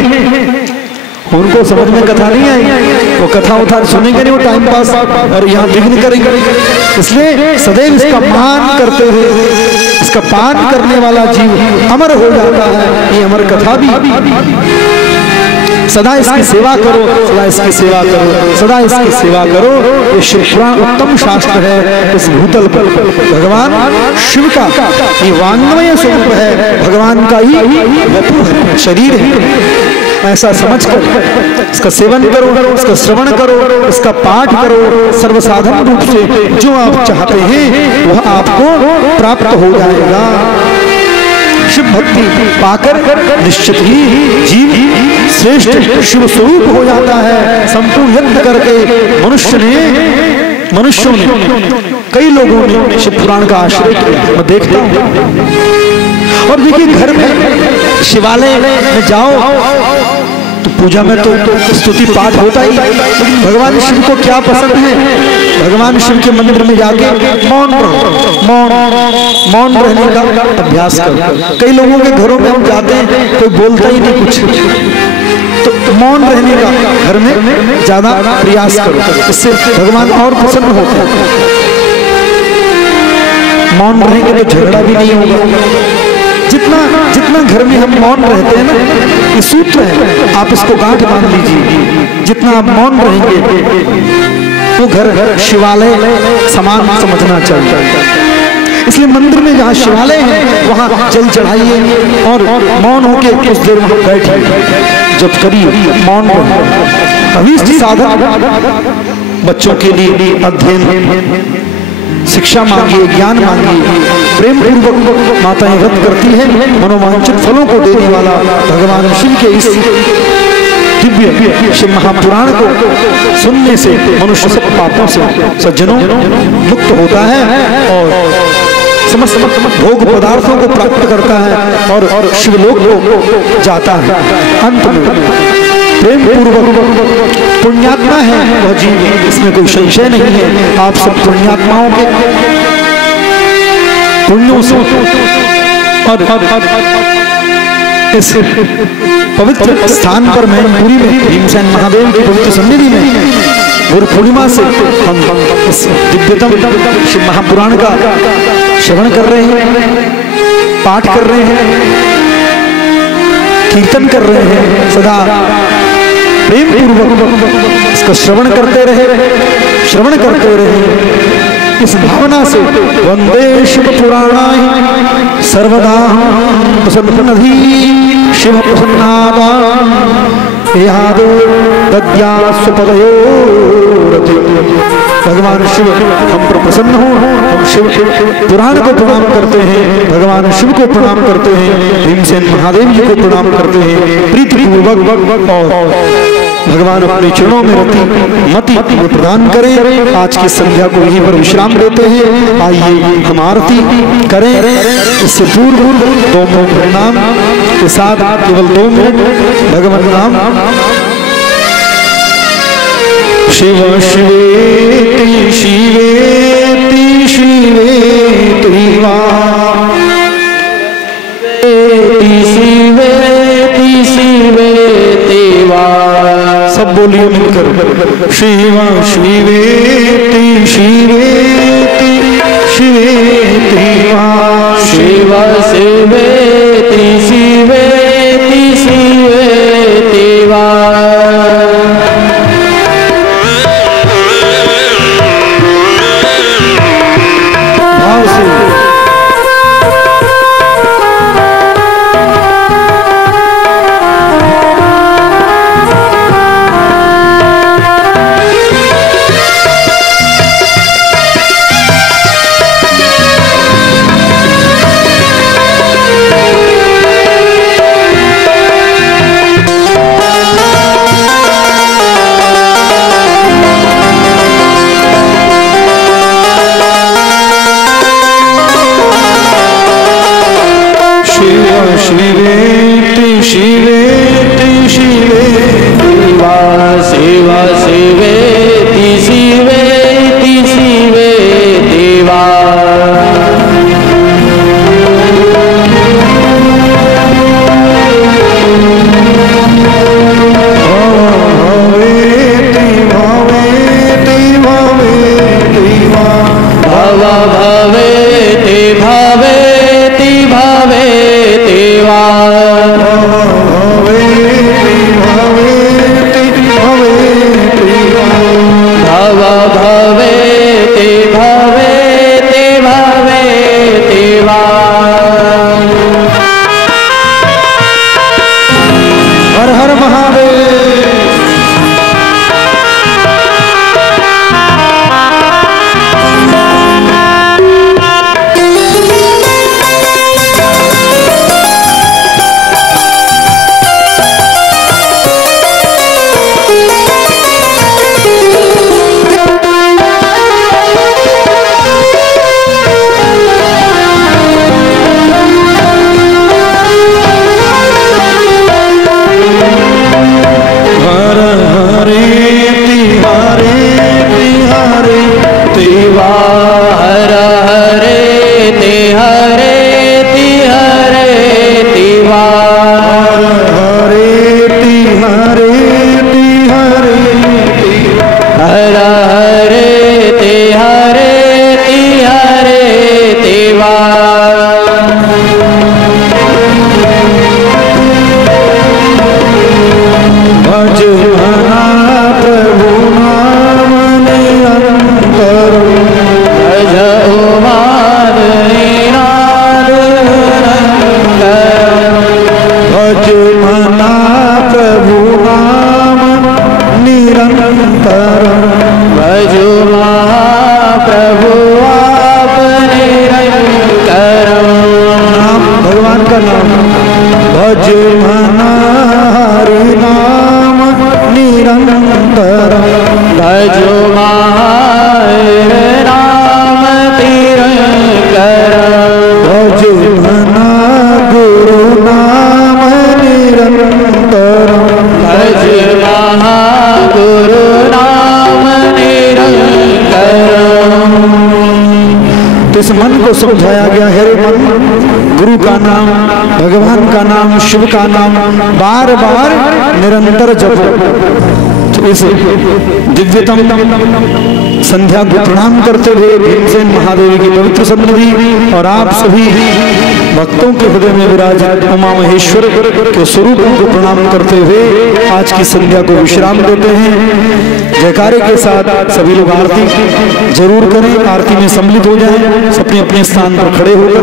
उनको समझ में कथा नहीं आई, वो कथा उठा सुनेंगे नहीं, वो टाइम पास और यहाँ विघ्न करेंगे। इसलिए सदैव इसका मान करते हुए इसका पान करने वाला जीव अमर हो जाता है। ये अमर कथा भी सदा इसकी सेवा करो, सदा इसकी सेवा करो, सदा इसकी सेवा करो। ये शिव पुराण उत्तम शास्त्र है। इस भूतल पर भगवान शिव का ये वांग्मय स्वरूप है, भगवान का ही वपु है, शरीर है। ऐसा समझकर इसका सेवन करो, इसका श्रवण करो, इसका पाठ करो। सर्वसाधारण रूप से जो आप चाहते हैं वह आपको प्राप्त हो जाएगा। शिव भक्ति पाकर निश्चित ही जीव श्रेष्ठ शिव स्वरूप हो जाता है। संपूर्ण यत्न करके मनुष्यों ने कई लोगों ने शिव पुराण का आश्रय किया। मैं देखता हूँ। और देखिए घर में शिवालय में जाओ तो पूजा में तो स्तुति पाठ होता ही, लेकिन भगवान शिव को क्या पसंद है? भगवान शिव के मंदिर में जाके मौन रहने का अभ्यास करो। कई लोगों के घरों में हम जाते हैं, कोई बोलता ही नहीं कुछ, तो मौन रहने का घर में ज्यादा प्रयास करो, इससे भगवान और प्रसन्न होते हैं। मौन रहेंगे तो झगड़ा भी नहीं होगा। जितना घर में हम मौन रहते हैं ना, ये सूत्र है, आप इसको गांठ मान लीजिए। जितना आप मौन रहेंगे वो घर शिवालय समान समझना चाहिए। इसलिए मंदिर में जहाँ शिवालय है वहाँ जल चढ़ाइए और मौन होके कुछ देर वहाँ बैठिए, जब करिए मौन रहे। अभीष्ट साधन बच्चों के लिए अध्ययन शिक्षा मांगिए, ज्ञान मांगिए। प्रेम पूर्वक माताएं व्रत करती है, मनोवांछित फलों को देने वाला भगवान शिव के इस दिव्य शिव महापुराण को सुनने से मनुष्य सब पापों से सज्जनों मुक्त होता है और समस्त भोग पदार्थों को प्राप्त करता है और शिवलोक को जाता है। अंत में प्रेम पूर्वक पुण्यात्मा है वह जीव, इसमें कोई संशय नहीं है। आप सब पुण्यात्माओं के पुण्यों से और इस पवित्र स्थान पर मैनपुरी में भीमसेन महादेव की पवित्र सन्निधि में गुरु पूर्णिमा से हम इस दिव्यतम शिव महापुराण का श्रवण कर रहे हैं, पाठ कर रहे हैं, कीर्तन कर रहे हैं। सदा प्रेम पूर्वक इसका श्रवण करते रहे इस भावना से। वंदे शिव पुराणाय सर्वदा प्रसन्नधि शिव प्रसन्नादा यादो दद्यास्वपदयोरति। भगवान शिव हम पर प्रसन्न हो, हम शिव पुराण को प्रणाम करते हैं, भगवान शिव को प्रणाम करते हैं, भीमसेन महादेव जी को प्रणाम करते हैं प्रीति पूर्वक। और भगवान अपने चरणों में मति प्रदान करें। आज की संध्या को यहीं पर विश्राम देते हैं। आइए हम आरती करें। इससे पूर्व 2 मिनट प्रणाम के साथ केवल 2 मिनट भगवान नाम। शिव शिवेति शिवेति शिवेति वा शिवेति शिवेति वा। सब बोलिए मिलकर शिव शिवेति शिवेति शिवेति वा। शिव शिवेति शिवेति शिवेति वा। हरे ति हरे तिवा भज मना प्रभु नाम निरंतर भज उमाद निनाद भज मना प्रभु नाम निरंतर भजो महाप्रभु आप निरंतर नाम भगवान का नाम भज मना हरि नाम निरंतर भजो नाम तिरंकर भज मना गुरु नाम निरंतर भज महागुरु नाम निरंकर। तो इस मन को समझाया गया है, मन गुरु का नाम, भगवान का नाम, शिव का नाम बार बार निरंतर जपो। तो इस दिव्यतम संध्या को प्रणाम करते हुए भीमसेन महादेव की पवित्र सन्निधि और आप सभी भक्तों के हृदय में विराजित उमा महेश्वर के स्वरूपों को प्रणाम करते हुए आज की संध्या को विश्राम देते हैं। जयकारे के साथ सभी लोग आरती जरूर करें, आरती में सम्मिलित हो जाएं, अपने अपने स्थान पर खड़े होकर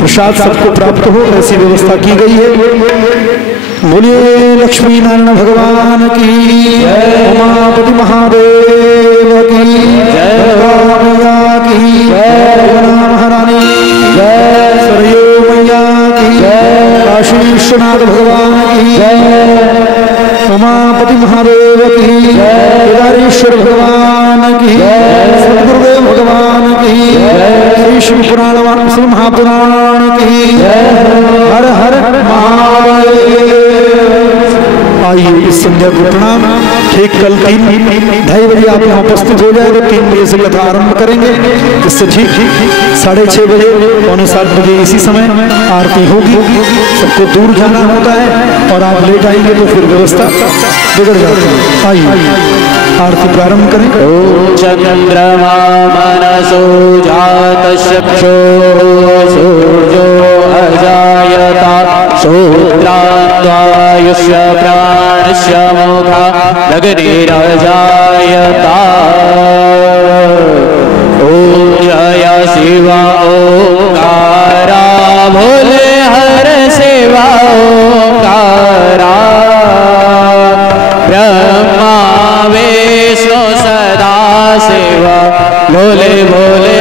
प्रसाद सबको प्राप्त हो ऐसी व्यवस्था की गई है। बोलिए लक्ष्मी नारायण भगवान की जय, उमापति महादेव की जय, मैया की जय, महारानी जय, सरयू मैया की जय, काशी विश्वनाथ भगवान की जय, उमापति महादेव की जय, केदारेश्वर भगवान की जय, सदगुरुदेव भगवान की जय, श्री शिव पुराण महापुराण की जय, हर हर महादेव। आइए इस संध्या को प्रणाम। ठीक कल 2:30 बजे आप यहाँ उपस्थित हो जाए तो 3 बजे से कथा आरंभ करेंगे, जिससे ठीक 6:30 बजे 6:45 बजे इसी समय आरती होगी। सबको दूर जाना होता है और आप लेट आएंगे तो फिर व्यवस्था बिगड़ जाती है। आइए आरती प्रारंभ करें। चंद्रमा मनसो जात चक्षो सूर्यो अजायता श्रोत्रायुष्य प्राणस्य मुखा लग्निरजायता। ओम जय शिव ओंकारा भोले हर शिवा ओंकारा। ब्रह्मा विष्णु सदा शिव भोले भोले